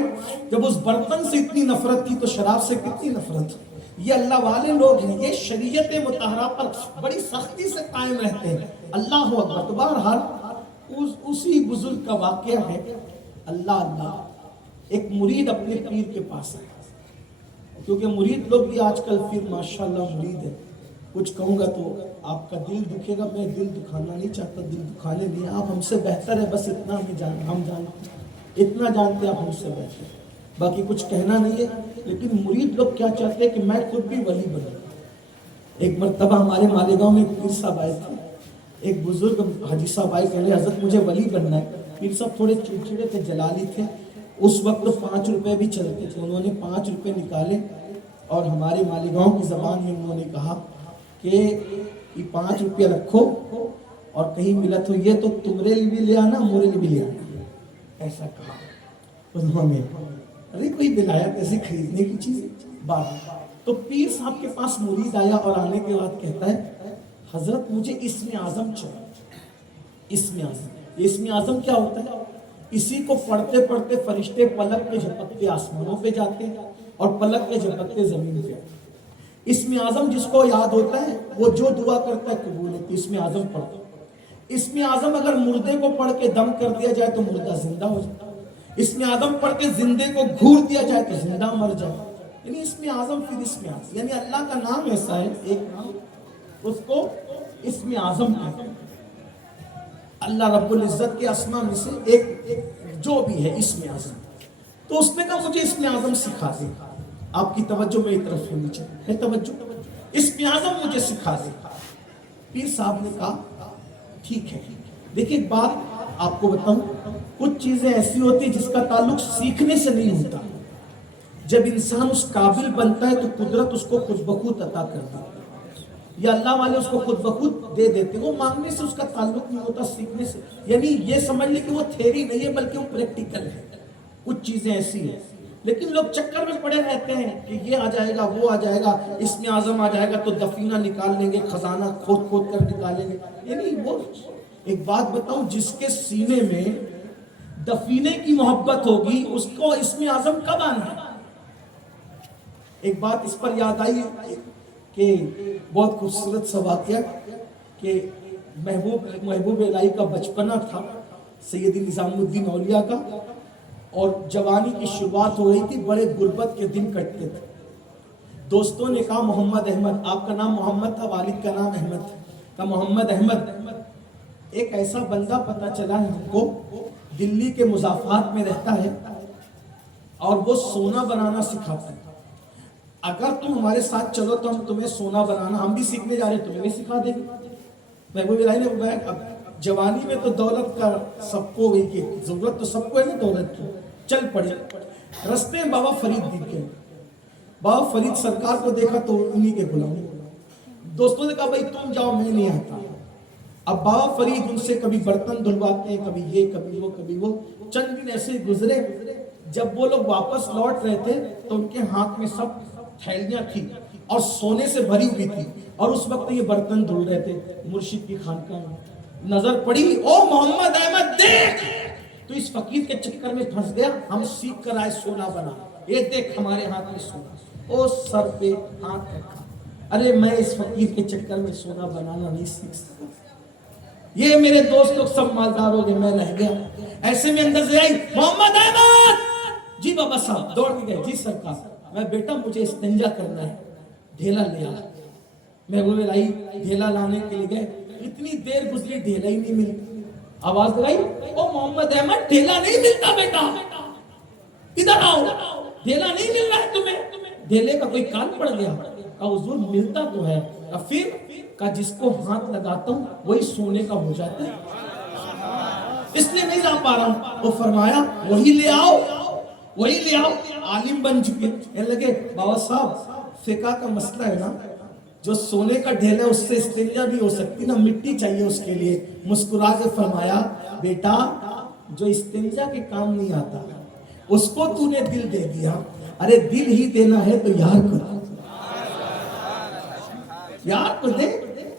جب اس برتن سے اتنی نفرت تھی تو شراب سے کتنی نفرت۔ یہ اللہ والے لوگ ہیں، یہ شریعت مطہرہ پر بڑی سختی سے قائم رہتے ہیں۔ اللہ اکبر۔ تو بہرحال اسی بزرگ کا واقعہ ہے، اللہ ایک مرید اپنے پیر کے پاس آیا، کیونکہ مرید لوگ بھی آج کل پھر ماشاءاللہ مرید ہے، کچھ کہوں گا تو آپ کا دل دکھے گا، میں دل دکھانا نہیں چاہتا، دل دکھانے نہیں، آپ ہم سے بہتر ہے، بس اتنا ہم جانتے ہیں، اتنا جانتے ہیں آپ ہم سے بہتر، باقی کچھ کہنا نہیں ہے۔ لیکن مرید لوگ کیا چاہتے ہیں کہ میں خود بھی ولی بنوں۔ ایک مرتبہ ہمارے مالیگاؤں میں ایک پیر صاحب آئے تھے، ایک بزرگ حاجی صاحب آئے، کہنے حضرت مجھے ولی بننا ہے۔ پیر صاحب تھوڑے چڑچڑے تھے، جلالی تھے، اس وقت 5 روپے بھی چلتے تھے، انہوں نے 5 روپے نکالے اور ہمارے مالیگاؤں کی زبان میں انہوں نے کہا کہ یہ 5 روپے رکھو اور کہیں ملا تو یہ تو تمہارے لیے بھی لے آنا، میرے لیے بھی لے آنا، ایسا کہا انہوں نے۔ ارے کوئی ولایت ایسے خریدنے کی چیز بات۔ تو پیر صاحب کے پاس مرید آیا اور آنے کے بعد کہتا ہے حضرت مجھے اسم اعظم چاہیے۔ اسم اعظم، اسم اعظم کیا ہوتا ہے؟ اسی کو پڑھتے پڑھتے فرشتے پلک کے جھپکتے آسمانوں پہ جاتے ہیں اور پلک کے جھپکتے زمین پہ آتے ہیں۔ اسم اعظم جس کو یاد ہوتا ہے وہ جو دعا کرتا ہے قبول ہوتی ہے، اسم اعظم پڑھتا ہے۔ اسم اعظم اگر مردے کو پڑھ کے دم کر دیا جائے تو مردہ زندہ ہو جاتا ہے، اسم اعظم پڑھ کے زندے کو گھور دیا جائے تو زندہ مر جائے۔ یعنی اسم اعظم پھر اسم اعظم، یعنی اللہ کا نام ایسا ہے، ایک نام اس کو اسم اعظم کہتے ہیں۔ اللہ رب العزت کے اسماء میں سے ایک جو بھی ہے اسم اعظم۔ تو اس نے کہا مجھے اسم اعظم سکھا دے، آپ کی توجہ میری طرف ہونی چاہیے، ہے توجہ، اسم اعظم مجھے سکھا دے۔ پیر صاحب نے کہا ٹھیک ہے۔ دیکھیں ایک بات آپ کو بتاؤں، کچھ چیزیں ایسی ہوتی ہیں جس کا تعلق سیکھنے سے نہیں ہوتا، جب انسان اس قابل بنتا ہے تو قدرت اس کو خود بخود عطا کر دیتی ہے، یا اللہ والے اس کو خود بخود دے دیتے ہیں۔ وہ مانگنے سے اس کا تعلق نہیں ہوتا، سیکھنے سے، یعنی یہ سمجھ لیں کہ وہ تھیوری نہیں ہے بلکہ وہ پریکٹیکل ہے۔ کچھ چیزیں ایسی ہیں، لیکن لوگ چکر میں پڑے رہتے ہیں کہ یہ آ جائے گا، وہ آ جائے گا، اسم اعظم آ جائے گا تو دفینہ نکال لیں گے، خزانہ کھود کھود کر نکالیں گے۔ یعنی وہ ایک بات بتاؤں، جس کے سینے میں دفینے کی محبت ہوگی اس کو اسم اعظم کب آنا ہے؟ ایک بات اس پر یاد آئی کہ بہت خوبصورت سا واقعہ کہ محبوب الہی کا بچپنا تھا، سیدی نظام الدین اولیاء کا، اور جوانی کی شروعات ہو رہی تھی، بڑے غربت کے دن کٹتے تھے۔ دوستوں نے کہا محمد احمد، آپ کا نام محمد تھا، والد کا نام احمد تھا، کہا محمد احمد ایک ایسا بندہ پتہ چلا ہے ہم کو، دلی کے مضافات میں رہتا ہے اور وہ سونا بنانا سکھاتا ہے، اگر تم ہمارے ساتھ چلو تو ہم تمہیں سونا بنانا، ہم بھی سیکھنے جا رہے ہیں، تمہیں بھی سکھا دیں گے۔ محبوب الہی نے بتایا اب جوانی میں تو دولت کا سب کو ہوئی کہ ضرورت تو سب کو ہے نا دولت کی، چل پڑے۔ رستے میں بابا فرید دکھ گئے، بابا فرید سرکار کو دیکھا تو انہی کے غلام، دوستوں نے کہا بھائی تم جاؤ میں نہیں آتا۔ اب بابا فرید ان سے کبھی برتن دھلواتے ہیں، کبھی یہ کبھی وہ۔ چند دن ایسے گزرے، جب وہ لوگ واپس لوٹ رہے تھے تو ان کے ہاتھ میں سب تھیلیاں تھی اور سونے سے بھری ہوئی تھی، اور اس وقت یہ برتن دھل رہے تھے مرشد کی خانقاہ میں. نظر پڑی، او محمد احمد دیکھ، تو اس فقیر کے چکر میں پھنس گیا. ہم سیکھ کر آئے سونا بنا، یہ دیکھ ہمارے ہاتھ میں سونا. او سر پہ ہاتھ رکھا، ارے میں اس فقیر کے چکر میں سونا بنانا نہیں سیکھ سکتا. یہ میرے دوست لوگ سب مالدار ہو گئے، میں رہ گیا. ایسے میں اندر سے آئی، محمد احمد. جی بابا صاحب. دوڑ کے گئے، جی سرکار. میں بیٹا مجھے استنجا کرنا ہے، ڈھیلا لے آ. میں وہ لائی، ڈھیلا لانے کے لیے گئے. اتنی دیر گزری، ڈھیلا ہی نہیں ملی. آواز لگائی، او محمد احمد ڈھیلا نہیں ملتا بیٹا، ادھر آؤ، ڈھیلا نہیں مل رہا ہے تمہیں. ڈھیلے کا کوئی کان پڑ گیا؟ کہا حضور ملتا تو ہے. پھر کہا جس کو ہاتھ لگاتا ہوں وہی سونے کا ہو جاتا ہے، اس لیے نہیں لا پا رہا ہوں. وہ فرمایا وہی لے آؤ، وہی لے آؤ. عالم بن چکے. کہنے لگے بابا صاحب فقہ کا مسئلہ ہے نا، جو سونے کا ڈھیلا ہے اس سے استنجا بھی ہو سکتی نا، مٹی چاہیے اس کے لیے. مسکرا کے فرمایا بیٹا جو استنجا کے کام نہیں آتا اس کو تو نے دل دے دیا. ارے دل ہی دینا ہے تو یار کو دے.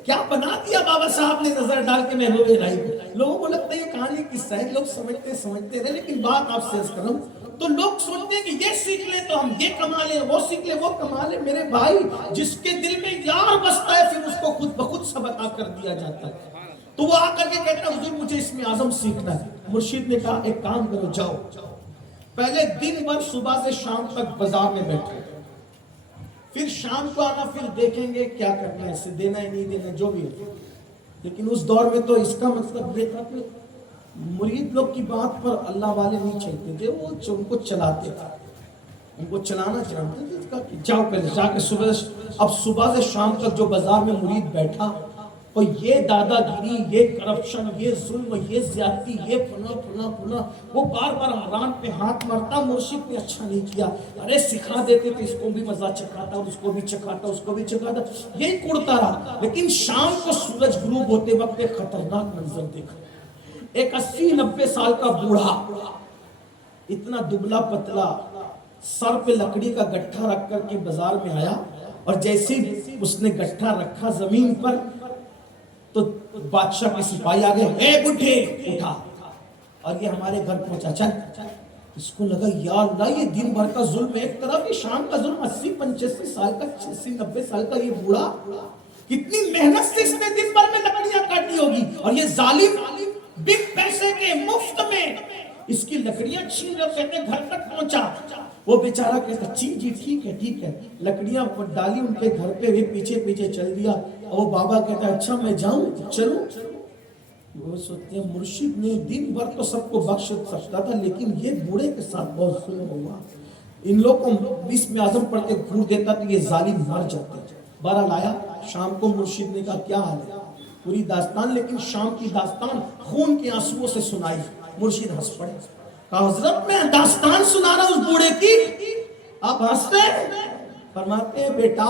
کیا بنا دیا بابا صاحب نے نظر ڈال کے محبوب الہی کو. لوگوں کو لگتا ہے یہ کہانی قصہ ہے، لوگ سمجھتے رہے. لیکن بات آپ سے عرض کروں تو لوگ سوچتے ہیں کہ یہ سیکھ لیں تو ہم یہ کما لیں، وہ سیکھ لیں وہ کما لیں. میرے بھائی جس کے دل میں یار بستا ہے پھر اس کو خود بخود سب عطا کر دیا جاتا ہے. تو وہ آ کر کے کہتا ہے حضور مجھے اسم اعظم سیکھنا ہے. مرشد نے کہا ایک کام کرو، جاؤ پہلے دن بھر صبح سے شام تک بازار میں بیٹھو، پھر شام کو آنا، پھر دیکھیں گے کیا کرنا ہے، اسے دینا ہے نہیں دینا جو بھی ہو. لیکن اس دور میں تو اس کا مطلب یہ تھا کہ مرید لوگ کی بات پر اللہ والے نہیں چلتے تھے، وہ ان کو چلاتے تھے، ان کو چلانا چاہتے تھے. جاؤ پہلے جا کے صبح سے شام تک جو بازار میں مرید بیٹھا، اور یہ دادا گیری، یہ کرپشن، یہ ظلم، یہ زیادتی، یہ پھنا، وہ بار بار حرام پہ ہاتھ مارتا. مرشد نے اچھا نہیں کیا، ارے سکھا دیتے تھے، اس کو بھی مزہ چکھاتا، اس کو بھی چکھاتا، اس کو بھی چکھاتا، یہی کرتا رہا. لیکن شام کو سورج غروب ہوتے وقت ایک خطرناک منظر دیکھا. ایک 80-90 سال کا بوڑھا، اتنا دبلا پتلا، سر پہ لکڑی کا گٹھا رکھ کر کے بازار میں آیا. اور جیسے اس نے گٹھا رکھا زمین پر تو بادشاہ کے سپاہی آگے، اے بڈھے اٹھا. اور یہ ہمارے گھر پہنچا. چل. اس کو لگا یا اللہ یہ دن بھر کا ظلم ایک طرف، یہ شام کا ظلم. 80-85 سال کا، 80-90 سال کا یہ بوڑھا، کتنی محنت سے اس نے دن بھر میں لکڑیاں کاٹی ہوگی، اور یہ ظالم بگ پیسے کے مفت میں اس کی لکڑیاں چھین کر کہتے گھر تک پہنچا. وہ بیچارہ کہتا جی ٹھیک ہے. لکڑیاں ڈالی ان کے گھر پہ، وہ پیچھے چل دیا. اور وہ بابا کہتا ہے اچھا میں جاؤں، چلوں. وہ سوچتے ہیں مرشد نے دن بھر تو سب کو بخش سکتا تھا، لیکن یہ بوڑھے کے ساتھ بہت ظلم ہوا. ان لوگوں کو اسم اعظم پڑھ کے گھور دیتا تو یہ ظالم مر جاتے. بہرحال آیا شام کو، مرشد نے کہا کیا حال ہے، پوری داستان. لیکن شام کی داستان خون کے آنسوؤں سے سنائی. مرشد ہنس پڑے، کہا حضرت میں داستان سنا رہا اس بوڑھے کی، آپ ہنس رہے. فرماتے ہیں بیٹا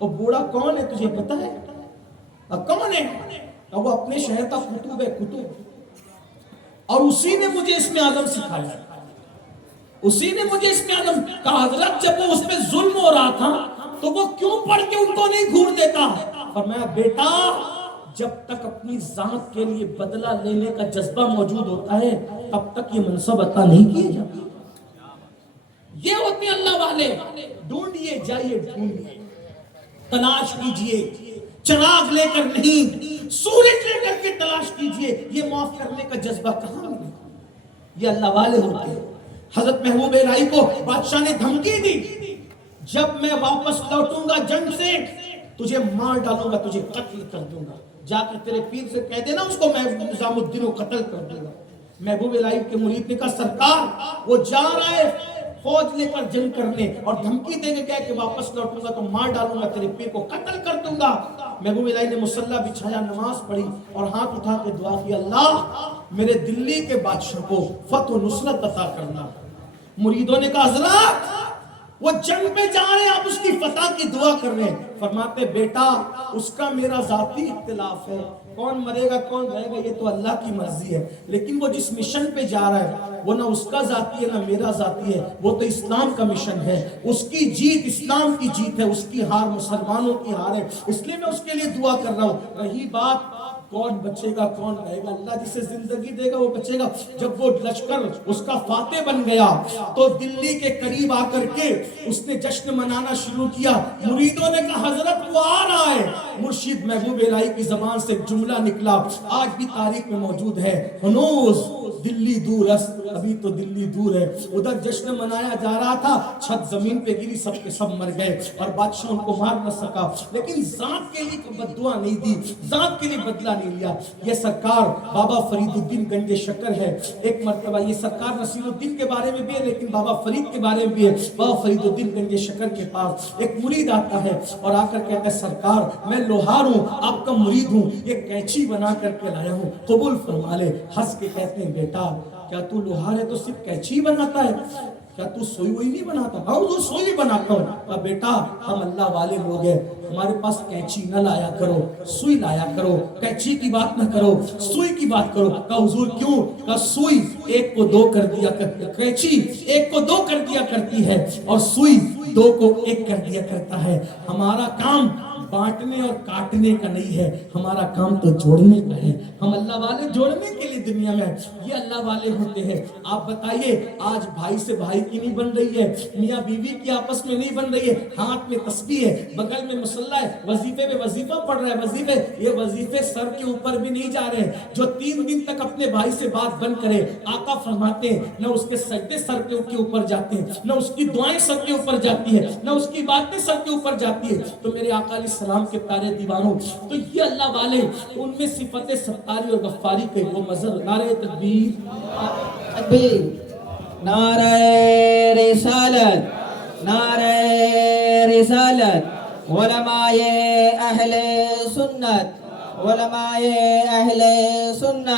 وہ بوڑھا کون ہے تجھے پتا ہے؟ کون ہے؟ وہ اپنے شہر کا کتب ہے، اور اسی نے مجھے اسم اعظم سکھایا، اسی نے مجھے اسم اعظم. کہا حضرت جب وہ اس پہ ظلم ہو رہا تھا تو وہ کیوں پڑھ کے ان کو نہیں گھور دیتا؟ فرمایا بیٹا جب تک اپنی ذات کے لیے بدلہ لینے کا جذبہ موجود ہوتا ہے تب تک یہ منصب عطا نہیں کیے جاتے. یہ ہوتے ہیں اللہ والے. ڈھونڈیے جائیے، ڈھونڈیے، تلاش کیجئے، چراغ لے کر نہیں، سورج لے کر کے تلاش کیجئے. یہ معاف کرنے کا جذبہ کہاں ملے؟ یہ اللہ والے ہوتے ہیں. حضرت محبوب الہی کو بادشاہ نے دھمکی دی، جب میں واپس لوٹوں گا جنگ سے تجھے مار ڈالوں گا، تجھے قتل کر دوں گا. جا کر تیرے پیر سے کہہ دینا اس کو میں نظام الدین کو قتل کر دوں گا. محبوب الہی کے مرید نے کہا سرکار وہ جا رہا ہے فوج لے کر جنگ کرنے، اور دھمکی دے کے کہا کہ واپس لوٹوں گا تو مار ڈالوں گا، تیرے پیر کو قتل کر دوں گا. محبوب الہی نے مصلی بچھایا، نماز پڑھی اور ہاتھ اٹھا کے دعا کی، اللہ میرے دلی کے بادشاہ کو فتح و نصرت عطا کرنا. مریدوں نے کہا حضرت وہ جنگ میں جا رہے ہیں، آپ اس کی فتح کی دعا کر رہے ہیں. فرماتے بیٹا اس کا میرا ذاتی اختلاف ہے، کون مرے گا کون رہے گا یہ تو اللہ کی مرضی ہے، لیکن وہ جس مشن پہ جا رہا ہے وہ نہ اس کا ذاتی ہے نہ میرا ذاتی ہے، وہ تو اسلام کا مشن ہے، اس کی جیت اسلام کی جیت ہے، اس کی ہار مسلمانوں کی ہار ہے، اس لیے میں اس کے لیے دعا کر رہا ہوں۔ رہی بات کون بچے گا کون رہے گا، اللہ جسے زندگی دے گا وہ بچے گا۔ جب وہ لشکر اس کا فاتح بن گیا تو دلی کے قریب آ کر کے اس نے جشن منانا شروع کیا، مریدوں نے کہا حضرت وہ آ رہا ہے۔ مرشد محبوب الہی کی زبان سے جملہ نکلا، آج بھی تاریخ میں موجود ہے، ہنوز دلی دور است، ابھی تو دلی دور ہے۔ ادھر جشن منایا جا رہا تھا، چھت زمین پہ گری، سب کے سب مر گئے اور بادشاہ ان کو مار نہ سکا، لیکن ذات کے لیے بددعا نہیں دی، ذات کے لیے بدلہ نہیں لیا۔ یہ سرکار بابا فرید الدین گنج شکر ہے۔ ایک مرتبہ یہ سرکار نصیر الدین کے بارے میں بھی ہے لیکن بابا فرید کے بارے میں بھی ہے۔ بابا فرید الدین گنج شکر کے پاس ایک مرید آتا ہے اور آ کر کہتا ہے سرکار میں لوہار ہوں، آپ کا مرید ہوں، یہ کینچی بنا کر کے لایا ہوں، قبول فرما لے۔ ہنس کے کہتے ہیں بیٹا کیا تو لوہار ہے تو صرف کینچی بناتا ہے، کیا تو سوئی وہی نہیں بناتا؟ ہاں حضور سوئی بناتا ہوں۔ کہا بیٹا ہم اللہ والے لوگ ہیں، ہمارے پاس کینچی نہ لایا کرو، سوئی لایا کرو، کینچی کی بات نہ کرو، سوئی کی بات کرو۔ کہا حضور کیوں؟ کہا سوئی ایک کو دو کر دیا کرتی ہے، کینچی ایک کو دو کر دیا کرتی ہے اور سوئی دو کو ایک کر دیا کرتا ہے۔ ہمارا کام بانٹنے اور کاٹنے کا نہیں ہے، ہمارا کام تو جوڑنے کا ہے۔ ہم اللہ والے جوڑنے کے لیے دنیا میں یہ اللہ والے ہوتے ہیں۔ آپ بتائیے آج بھائی سے بھائی کی نہیں بن رہی ہے، میاں بیوی کی آپس میں نہیں بن رہی ہے، ہاتھ میں تسبیح ہے، بغل میں مصلی ہے، وظیفے میں وظیفہ پڑھ رہا ہے، وظیفے یہ وظیفے سر کے اوپر بھی نہیں جا رہے ہیں۔ جو 3 دن تک اپنے بھائی سے بات بند کرے، آقا فرماتے ہیں نہ اس کے سجدے سر کے اوپر جاتے ہیں، نہ اس کی دعائیں سر کے اوپر جاتی ہے، نہ اس کی باتیں سر کے اوپر جاتی ہے۔ تو میرے آقا علیہ السلام کے پیارے دیوانوں، تو یہ اللہ والے ان میں صفت ستاری اور غفاری کے وہ مظہر۔ نعرہ تکبیر، تکبیر، نعرہ رسالت، نعرہ رسالت، علماء اہل سنت، علماء اہل سنت۔